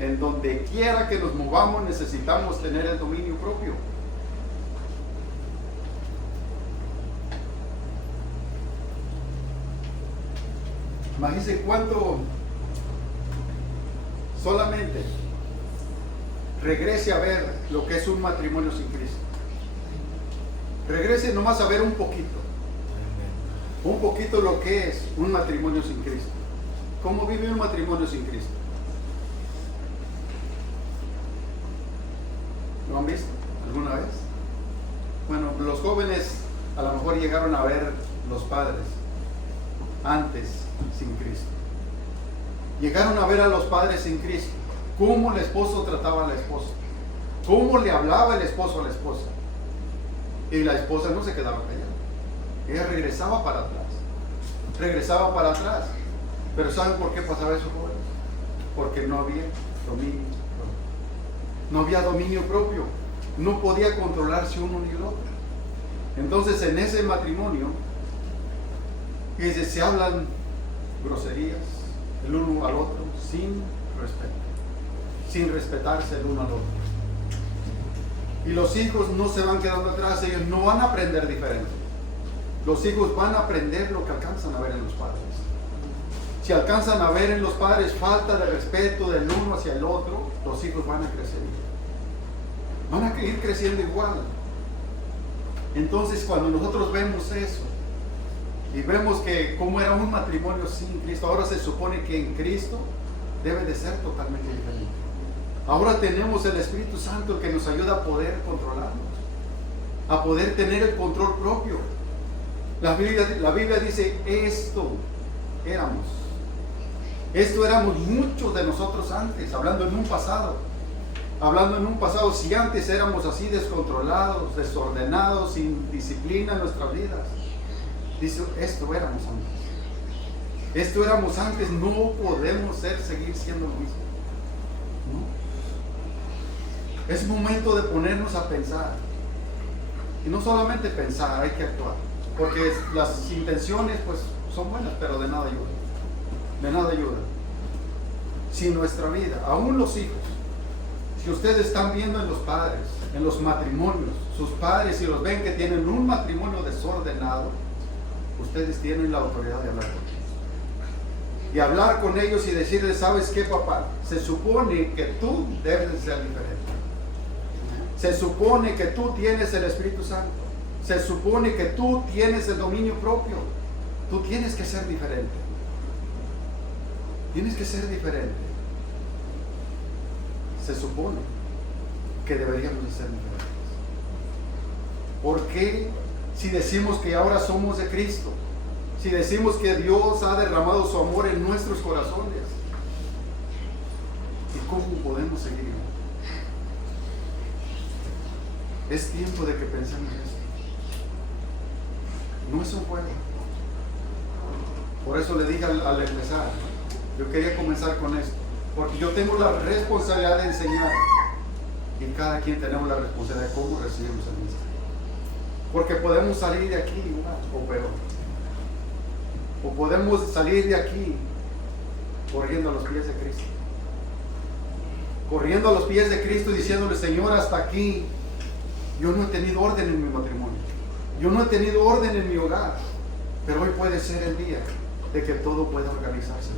en donde quiera que nos movamos, necesitamos tener el dominio propio. Imagínense cuánto solamente regrese a ver lo que es un matrimonio sin Cristo. Regrese nomás a ver un poquito lo que es un matrimonio sin Cristo. ¿Cómo vive un matrimonio sin Cristo? ¿Lo han visto alguna vez? Bueno, los jóvenes a lo mejor llegaron a ver los padres antes sin Cristo. Llegaron a ver a los padres sin Cristo. Cómo el esposo trataba a la esposa. Cómo le hablaba el esposo a la esposa. Y la esposa no se quedaba callada. Ella regresaba para atrás. Regresaba para atrás. Pero ¿saben por qué pasaba eso, jóvenes? Porque no había dominio propio. No había dominio propio. No podía controlarse uno ni el otro. Entonces en ese matrimonio, se hablan groserías el uno al otro sin respeto. Sin respetarse el uno al otro. Y los hijos no se van quedando atrás, ellos no van a aprender diferente. Los hijos van a aprender lo que alcanzan a ver en los padres. Si alcanzan a ver en los padres falta de respeto del uno hacia el otro, los hijos van a crecer. Van a ir creciendo igual. Entonces cuando nosotros vemos eso y vemos que como era un matrimonio sin Cristo, ahora se supone que en Cristo debe de ser totalmente diferente. Ahora tenemos el Espíritu Santo que nos ayuda a poder controlarnos, a poder tener el control propio. La Biblia dice, esto éramos muchos de nosotros antes, hablando en un pasado, si antes éramos así descontrolados, desordenados, sin disciplina en nuestras vidas. Dice, esto éramos antes, no podemos seguir siendo lo mismo. ¿No? Es momento de ponernos a pensar. Y no solamente pensar, hay que actuar. Porque las intenciones pues son buenas, pero de nada ayuda. De nada ayuda. Si nuestra vida, aún los hijos, si ustedes están viendo en los padres, en los matrimonios, sus padres, si los ven que tienen un matrimonio desordenado, ustedes tienen la autoridad de hablar con ellos. Y hablar con ellos y decirles, ¿sabes qué, papá? Se supone que tú debes de ser diferente. Se supone que tú tienes el Espíritu Santo. Se supone que tú tienes el dominio propio. Tú tienes que ser diferente. Tienes que ser diferente. Se supone que deberíamos de ser diferentes. ¿Por qué si decimos que ahora somos de Cristo? Si decimos que Dios ha derramado su amor en nuestros corazones. ¿Y cómo podemos seguir? Es tiempo de que pensemos esto. No es un juego. Por eso le dije al empezar, yo quería comenzar con esto, porque yo tengo la responsabilidad de enseñar y cada quien tenemos la responsabilidad de cómo recibimos el mensaje. Porque podemos salir de aquí igual o peor. O podemos salir de aquí corriendo a los pies de Cristo. Corriendo a los pies de Cristo y diciéndole, Señor, hasta aquí yo no he tenido orden en mi matrimonio. Yo no he tenido orden en mi hogar. Pero hoy puede ser el día de que todo pueda organizarse.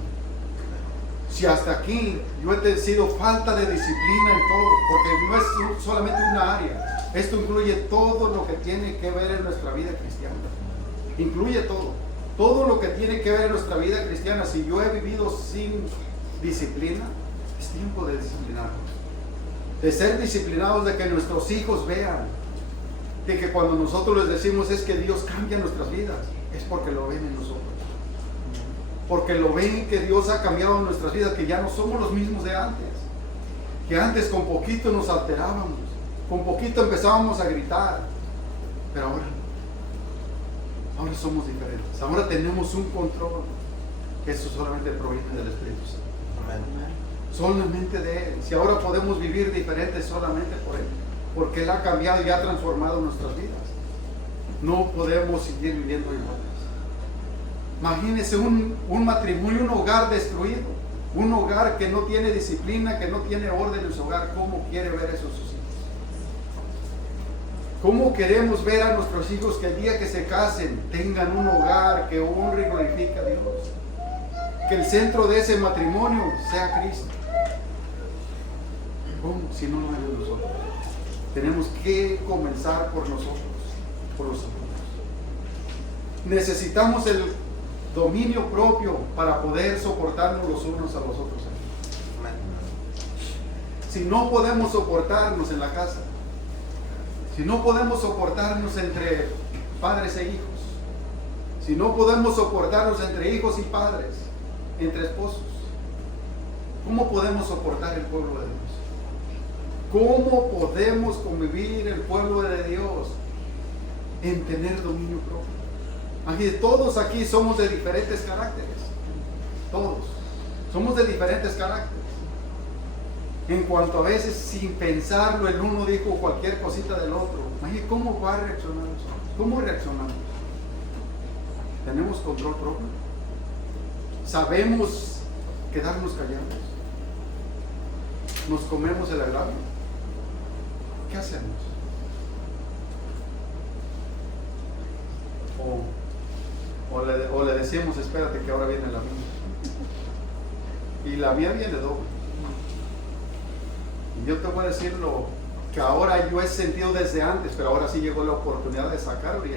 Si hasta aquí yo he sido falta de disciplina en todo, porque no es solamente una área. Esto incluye todo lo que tiene que ver en nuestra vida cristiana. Incluye todo. Todo lo que tiene que ver en nuestra vida cristiana. Si yo he vivido sin disciplina, es tiempo de disciplinarnos. De ser disciplinados, de que nuestros hijos vean. De que cuando nosotros les decimos es que Dios cambia nuestras vidas, es porque lo ven en nosotros. Porque lo ven que Dios ha cambiado nuestras vidas, que ya no somos los mismos de antes. Que antes con poquito nos alterábamos, con poquito empezábamos a gritar, pero ahora somos diferentes. Ahora tenemos un control, que eso solamente proviene del Espíritu Santo. Amén. Solamente de Él. Si ahora podemos vivir diferentes, solamente por Él, porque Él ha cambiado y ha transformado nuestras vidas. No podemos seguir viviendo iguales. Imagínense un matrimonio, un hogar destruido, un hogar que no tiene disciplina, que no tiene orden en su hogar. ¿Cómo quiere ver eso sus hijos? ¿Cómo queremos ver a nuestros hijos que el día que se casen tengan un hogar que honre y glorifique a Dios? Que el centro de ese matrimonio sea Cristo. ¿Cómo? Si no lo vemos nosotros. Tenemos que comenzar por nosotros, por los hijos. Necesitamos el dominio propio para poder soportarnos los unos a los otros. Si no podemos soportarnos en la casa, si no podemos soportarnos entre padres e hijos, si no podemos soportarnos entre hijos y padres, entre esposos, ¿cómo podemos soportar el pueblo de Dios? ¿Cómo podemos convivir el pueblo de Dios en tener dominio propio? Aquí, todos aquí somos de diferentes caracteres. Todos. Somos de diferentes caracteres. En cuanto a veces, sin pensarlo, el uno dijo cualquier cosita del otro. Imagínate cómo va a reaccionar nosotros. ¿Cómo reaccionamos? ¿Tenemos control propio? ¿Sabemos quedarnos callados? ¿Nos comemos el agravio? ¿Qué hacemos? O le decimos, espérate que ahora viene la mía. Y la mía viene doble. Y yo te voy a decir lo que ahora yo he sentido desde antes, pero ahora sí llegó la oportunidad de sacarlo y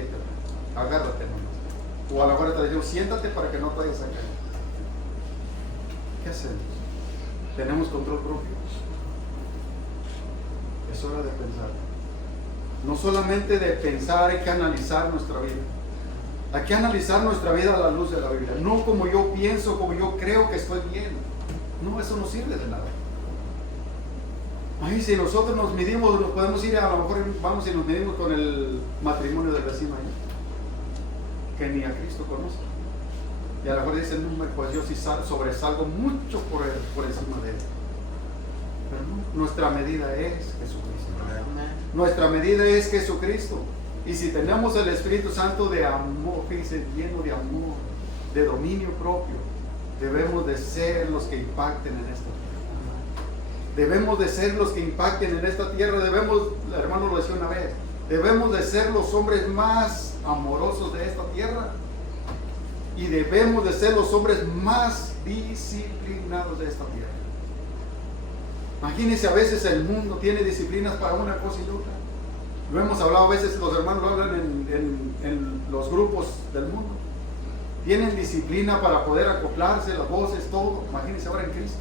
agárrate nomás. O a la hora te digo, siéntate para que no te vayas a caer. ¿Qué hacemos? ¿Tenemos control propio? Es hora de pensar. No solamente de pensar, hay que analizar nuestra vida. Hay que analizar nuestra vida a la luz de la Biblia. No como yo pienso, como yo creo que estoy bien. No, eso no sirve de nada. Ay, si nosotros nos medimos, nos podemos ir, a lo mejor vamos y nos medimos con el matrimonio del vecino ahí, que ni a Cristo conoce. Y a lo mejor dicen, no, pues yo sí sobresalgo mucho por encima de él. Pero no, nuestra medida es Jesucristo. Nuestra medida es Jesucristo. Y si tenemos el Espíritu Santo de amor, fíjense, lleno de amor, de dominio propio, debemos de ser los que impacten en esta tierra. Debemos de ser los que impacten en esta tierra. Debemos, el hermano lo decía una vez, debemos de ser los hombres más amorosos de esta tierra. Y debemos de ser los hombres más disciplinados de esta tierra. Imagínense, a veces el mundo tiene disciplinas para una cosa y otra. Lo hemos hablado, a veces los hermanos lo hablan en los grupos del mundo. Tienen disciplina para poder acoplarse, las voces, todo. Imagínense ahora en Cristo.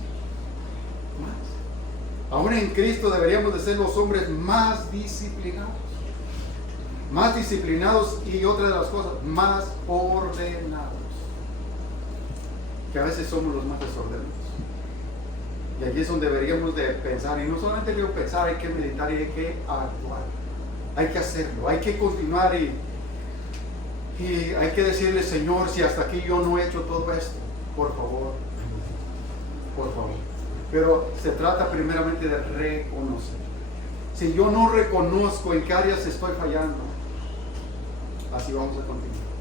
Más. Ahora en Cristo deberíamos de ser los hombres más disciplinados. Más disciplinados y otra de las cosas, más ordenados. Que a veces somos los más desordenados. Y aquí es donde deberíamos de pensar. Y no solamente digo pensar, hay que meditar y hay que actuar. Hay que hacerlo, hay que continuar y hay que decirle, Señor, si hasta aquí yo no he hecho todo esto, por favor, por favor. Pero se trata primeramente de reconocer. Si yo no reconozco en qué áreas estoy fallando, así vamos a continuar.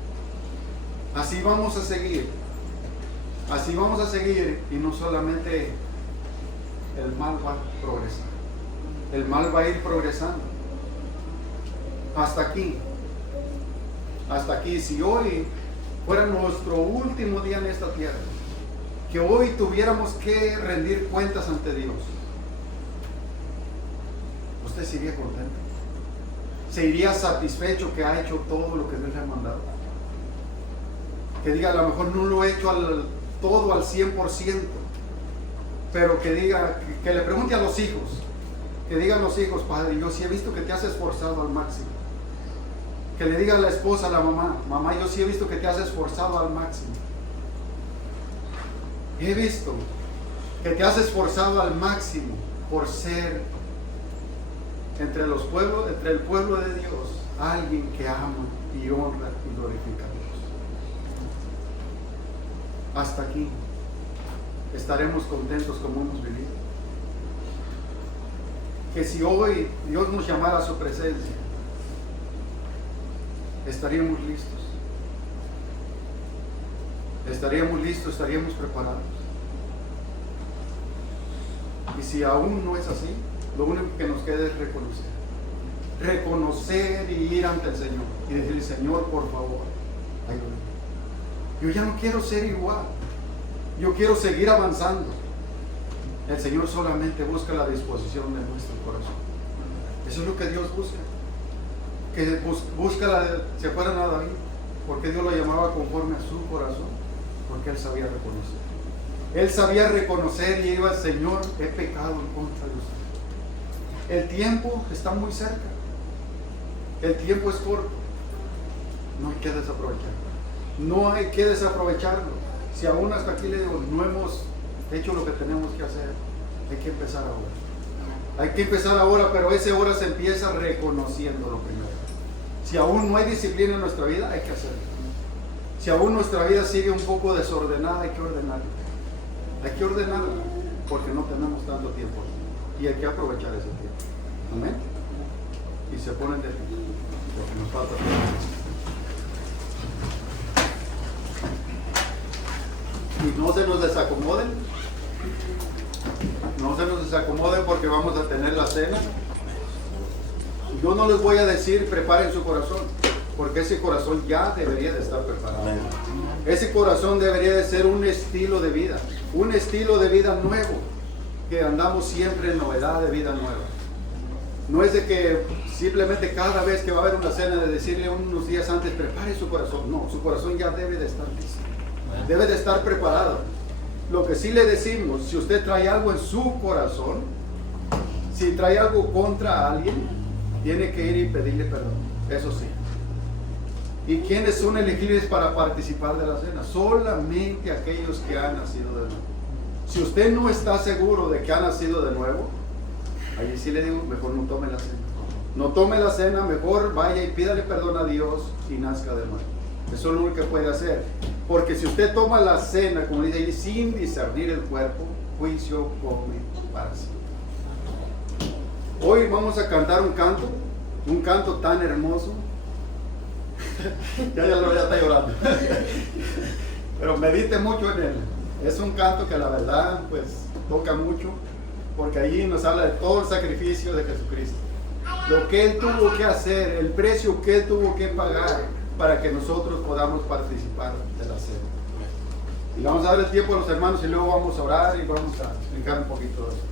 Así vamos a seguir. Así vamos a seguir y no solamente el mal va a progresar. El mal va a ir progresando. Hasta aquí. Hasta aquí. Si hoy fuera nuestro último día en esta tierra, que hoy tuviéramos que rendir cuentas ante Dios, ¿usted se iría contento? ¿Se iría satisfecho que ha hecho todo lo que Dios le ha mandado? Que diga, a lo mejor no lo he hecho todo al 100%, pero que diga, que le pregunte a los hijos, que digan los hijos, Padre, yo sí he visto que te has esforzado al máximo. Que le diga a la esposa, a la mamá, mamá, yo sí he visto que te has esforzado al máximo. He visto que te has esforzado al máximo por ser entre el pueblo de Dios, alguien que ama y honra y glorifica a Dios. Hasta aquí estaremos contentos como hemos vivido. Que si hoy Dios nos llamara a su presencia, estaríamos listos. Estaríamos listos, estaríamos preparados. Y si aún no es así, lo único que nos queda es reconocer. Reconocer y ir ante el Señor y decirle, Señor, por favor, ayúdame. Yo ya no quiero ser igual. Yo quiero seguir avanzando. El Señor solamente busca la disposición de nuestro corazón. Eso es lo que Dios busca. Que busca ¿se acuerdan a David? Porque Dios lo llamaba conforme a su corazón. Porque él sabía reconocer. Él sabía reconocer y iba, Señor, he pecado en contra de usted. El tiempo está muy cerca. El tiempo es corto. No hay que desaprovecharlo. No hay que desaprovecharlo. Si aún hasta aquí le digo, no hemos hecho lo que tenemos que hacer, hay que empezar ahora. Hay que empezar ahora, pero esa hora se empieza reconociendo lo primero. Si aún no hay disciplina en nuestra vida, hay que hacerlo. Si aún nuestra vida sigue un poco desordenada, hay que ordenarla. Hay que ordenarla, porque no tenemos tanto tiempo. Y hay que aprovechar ese tiempo. Amén. Y se ponen de pie, porque nos falta tiempo. Y no se nos desacomoden. No se nos desacomoden porque vamos a tener la cena. Yo no les voy a decir preparen su corazón, porque ese corazón ya debería de estar preparado. Ese corazón debería de ser un estilo de vida, un estilo de vida nuevo, que andamos siempre en novedad de vida nueva. No es de que simplemente cada vez que va a haber una cena de decirle unos días antes prepare su corazón. No, su corazón ya debe de estar listo, debe de estar preparado. Lo que sí le decimos, si usted trae algo en su corazón, si trae algo contra alguien, tiene que ir y pedirle perdón, eso sí. ¿Y quiénes son elegibles para participar de la cena? Solamente aquellos que han nacido de nuevo. Si usted no está seguro de que ha nacido de nuevo, allí sí le digo, mejor no tome la cena. No tome la cena, mejor vaya y pídale perdón a Dios y nazca de nuevo. Eso es lo único que puede hacer. Porque si usted toma la cena, como dice ahí, sin discernir el cuerpo, juicio come para sí. Hoy vamos a cantar un canto tan hermoso. ya está llorando. Pero medite mucho en él. Es un canto que la verdad pues toca mucho, porque allí nos habla de todo el sacrificio de Jesucristo. Lo que Él tuvo que hacer, el precio que Él tuvo que pagar para que nosotros podamos participar de la cena. Y vamos a dar el tiempo a los hermanos y luego vamos a orar y vamos a explicar un poquito de eso.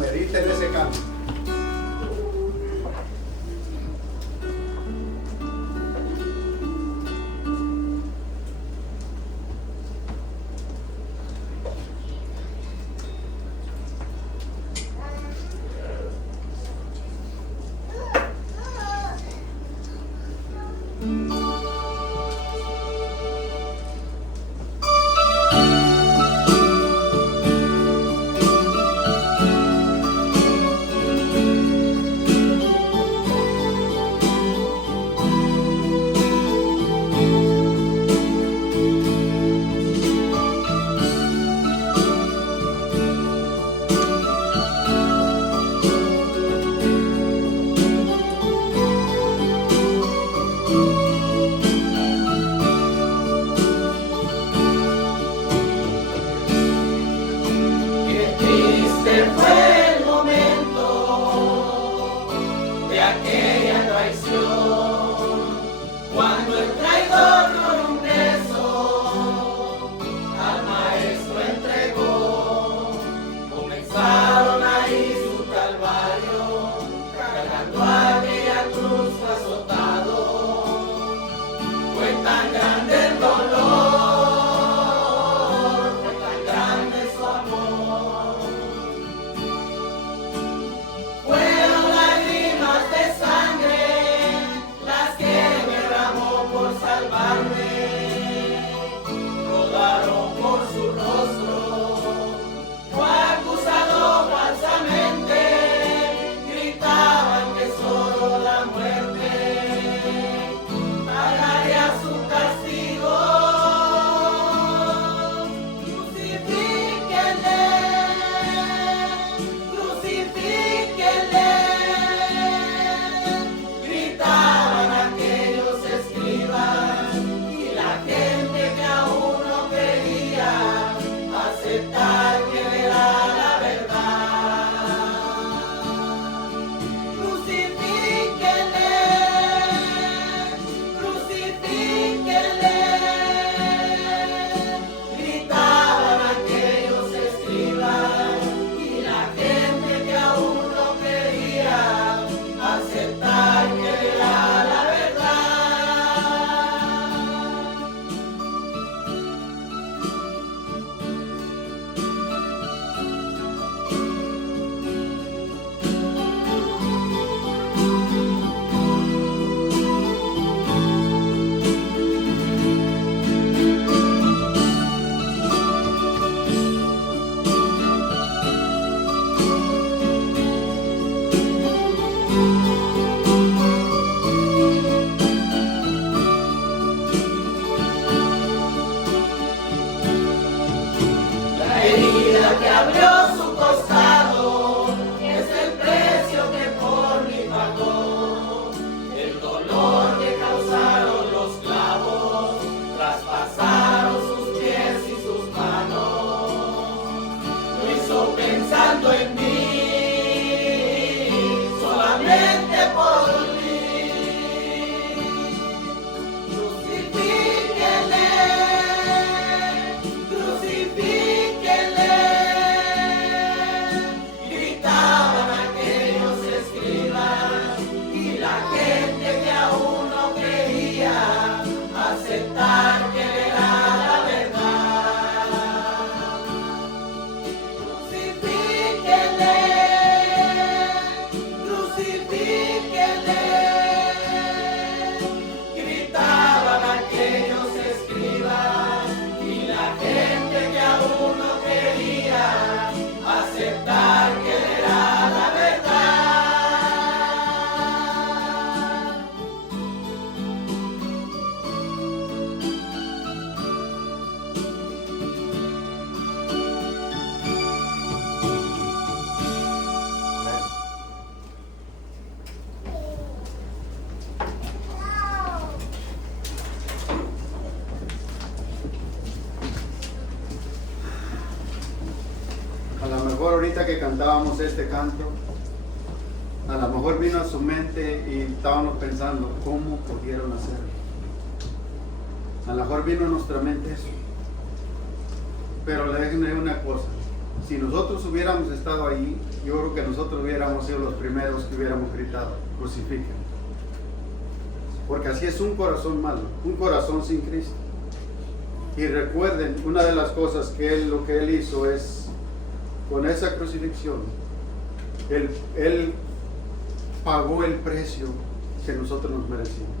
Medite en ese canto. mejor ahorita que cantábamos este canto, a lo mejor vino a su mente y estábamos pensando, ¿cómo pudieron hacerlo? A lo mejor vino a nuestra mente eso. Pero déjenme una cosa, si nosotros hubiéramos estado ahí, yo creo que nosotros hubiéramos sido los primeros que hubiéramos gritado, crucifiquen. Porque así es un corazón malo, un corazón sin Cristo. Y recuerden, una de las cosas que lo que él hizo es, con esa crucifixión, él pagó el precio que nosotros nos merecíamos.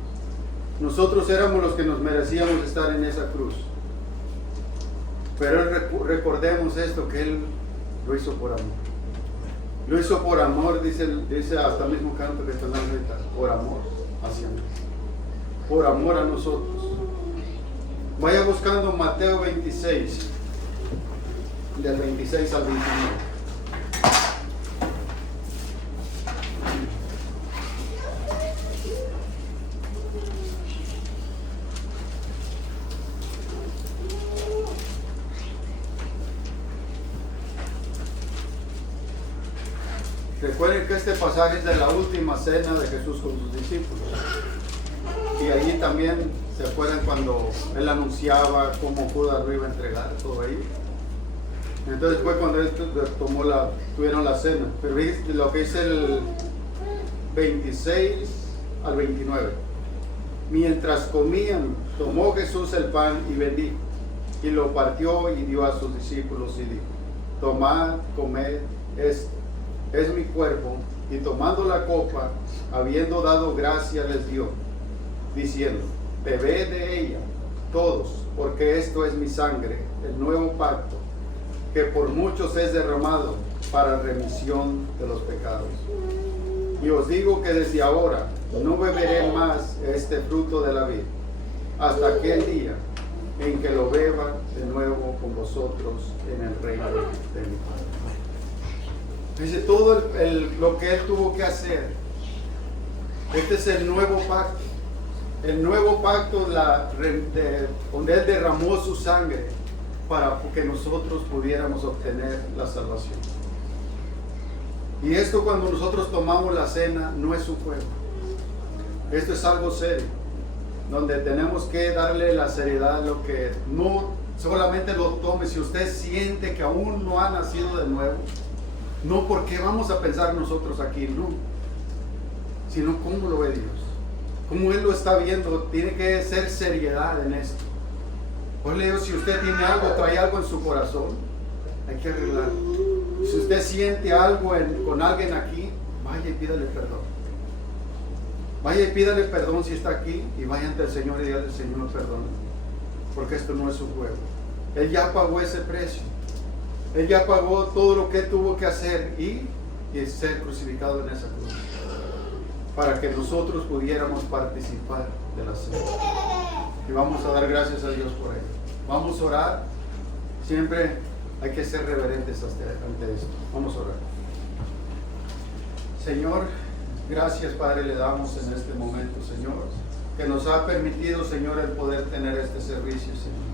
Nosotros éramos los que nos merecíamos estar en esa cruz. Pero recordemos esto, que él lo hizo por amor. Lo hizo por amor, dice hasta el mismo canto que está en la letra, por amor hacia mí. Por amor a nosotros. Vaya buscando Mateo 26, del 26 al 29. Recuerden que este pasaje es de la última cena de Jesús con sus discípulos. Y allí también se acuerdan cuando él anunciaba cómo Judas lo iba a entregar, todo ahí. Entonces fue cuando él tuvieron la cena. Pero lo que dice el 26 al 29. Mientras comían, tomó Jesús el pan y bendijo, y lo partió y dio a sus discípulos y dijo: tomad, comed, esto es mi cuerpo. Y tomando la copa, habiendo dado gracia, les dio, diciendo: bebed de ella todos, porque esto es mi sangre, el nuevo pacto, que por muchos es derramado para remisión de los pecados. Y os digo que desde ahora no beberé más este fruto de la vid, hasta aquel día en que lo beba de nuevo con vosotros en el reino de mi Padre. Dice todo lo que él tuvo que hacer. Este es el nuevo pacto. El nuevo pacto donde él derramó su sangre para que nosotros pudiéramos obtener la salvación. Y esto, cuando nosotros tomamos la cena, no es un juego. Esto es algo serio, donde tenemos que darle la seriedad a lo que no solamente lo tome. Si usted siente que aún no ha nacido de nuevo, no porque vamos a pensar nosotros aquí, no, sino cómo lo ve Dios, cómo Él lo está viendo. Tiene que ser seriedad en esto. Pues le digo, si usted tiene algo, trae algo en su corazón, hay que arreglarlo. Si usted siente algo con alguien aquí, vaya y pídale perdón. Vaya y pídale perdón si está aquí, y vaya ante el Señor y dígale: Señor, perdón, porque esto no es un juego. Él ya pagó ese precio. Él ya pagó todo lo que tuvo que hacer y ser crucificado en esa cruz, para que nosotros pudiéramos participar de la cena. Y vamos a dar gracias a Dios por ello. Vamos a orar. Siempre hay que ser reverentes ante esto. Vamos a orar. Señor, gracias, Padre, le damos en este momento, Señor, que nos ha permitido, Señor, el poder tener este servicio, Señor.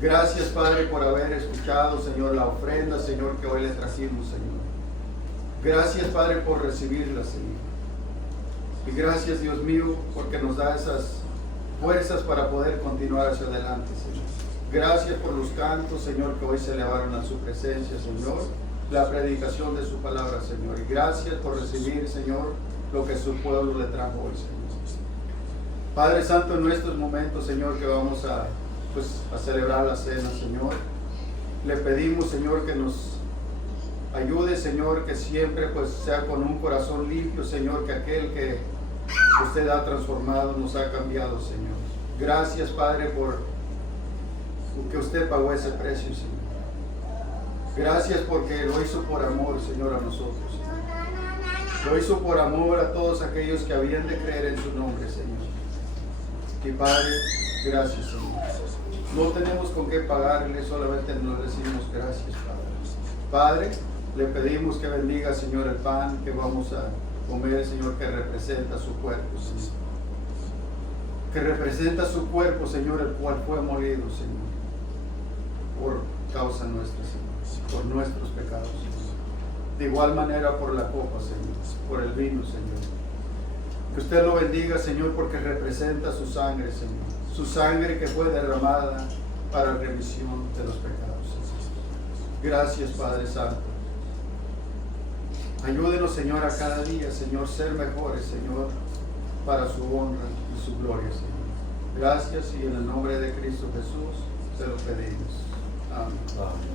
Gracias, Padre, por haber escuchado, Señor, la ofrenda, Señor, que hoy le trajimos, Señor. Gracias, Padre, por recibirla, Señor. Y gracias, Dios mío, porque nos da esas fuerzas para poder continuar hacia adelante, Señor. Gracias por los cantos, Señor, que hoy se elevaron a su presencia, Señor. La predicación de su palabra, Señor. Y gracias por recibir, Señor, lo que su pueblo le trajo hoy, Señor. Padre Santo, en estos momentos, Señor, que vamos a celebrar la cena, Señor, le pedimos, Señor, que nos ayude, Señor, que siempre sea con un corazón limpio, Señor, que aquel que usted ha transformado nos ha cambiado, Señor. Gracias, Padre, porque usted pagó ese precio, Señor. Gracias porque lo hizo por amor, Señor, a nosotros, Señor. Lo hizo por amor a todos aquellos que habían de creer en su nombre, Señor. Y Padre, gracias, Señor. No tenemos con qué pagarle, solamente nos decimos gracias, Padre. Padre, le pedimos que bendiga, Señor, el pan que vamos a comer, Señor, que representa su cuerpo, Señor. Que representa su cuerpo, Señor, el cual fue molido, Señor, por causa nuestra, Señor, por nuestros pecados, Señor. De igual manera por la copa, Señor, por el vino, Señor. Que usted lo bendiga, Señor, porque representa su sangre, Señor. Su sangre que fue derramada para remisión de los pecados, Señor. Gracias, Padre Santo. Ayúdenos, Señor, a cada día, Señor, ser mejores, Señor, para su honra y su gloria, Señor. Gracias, y en el nombre de Cristo Jesús te lo pedimos. Amén.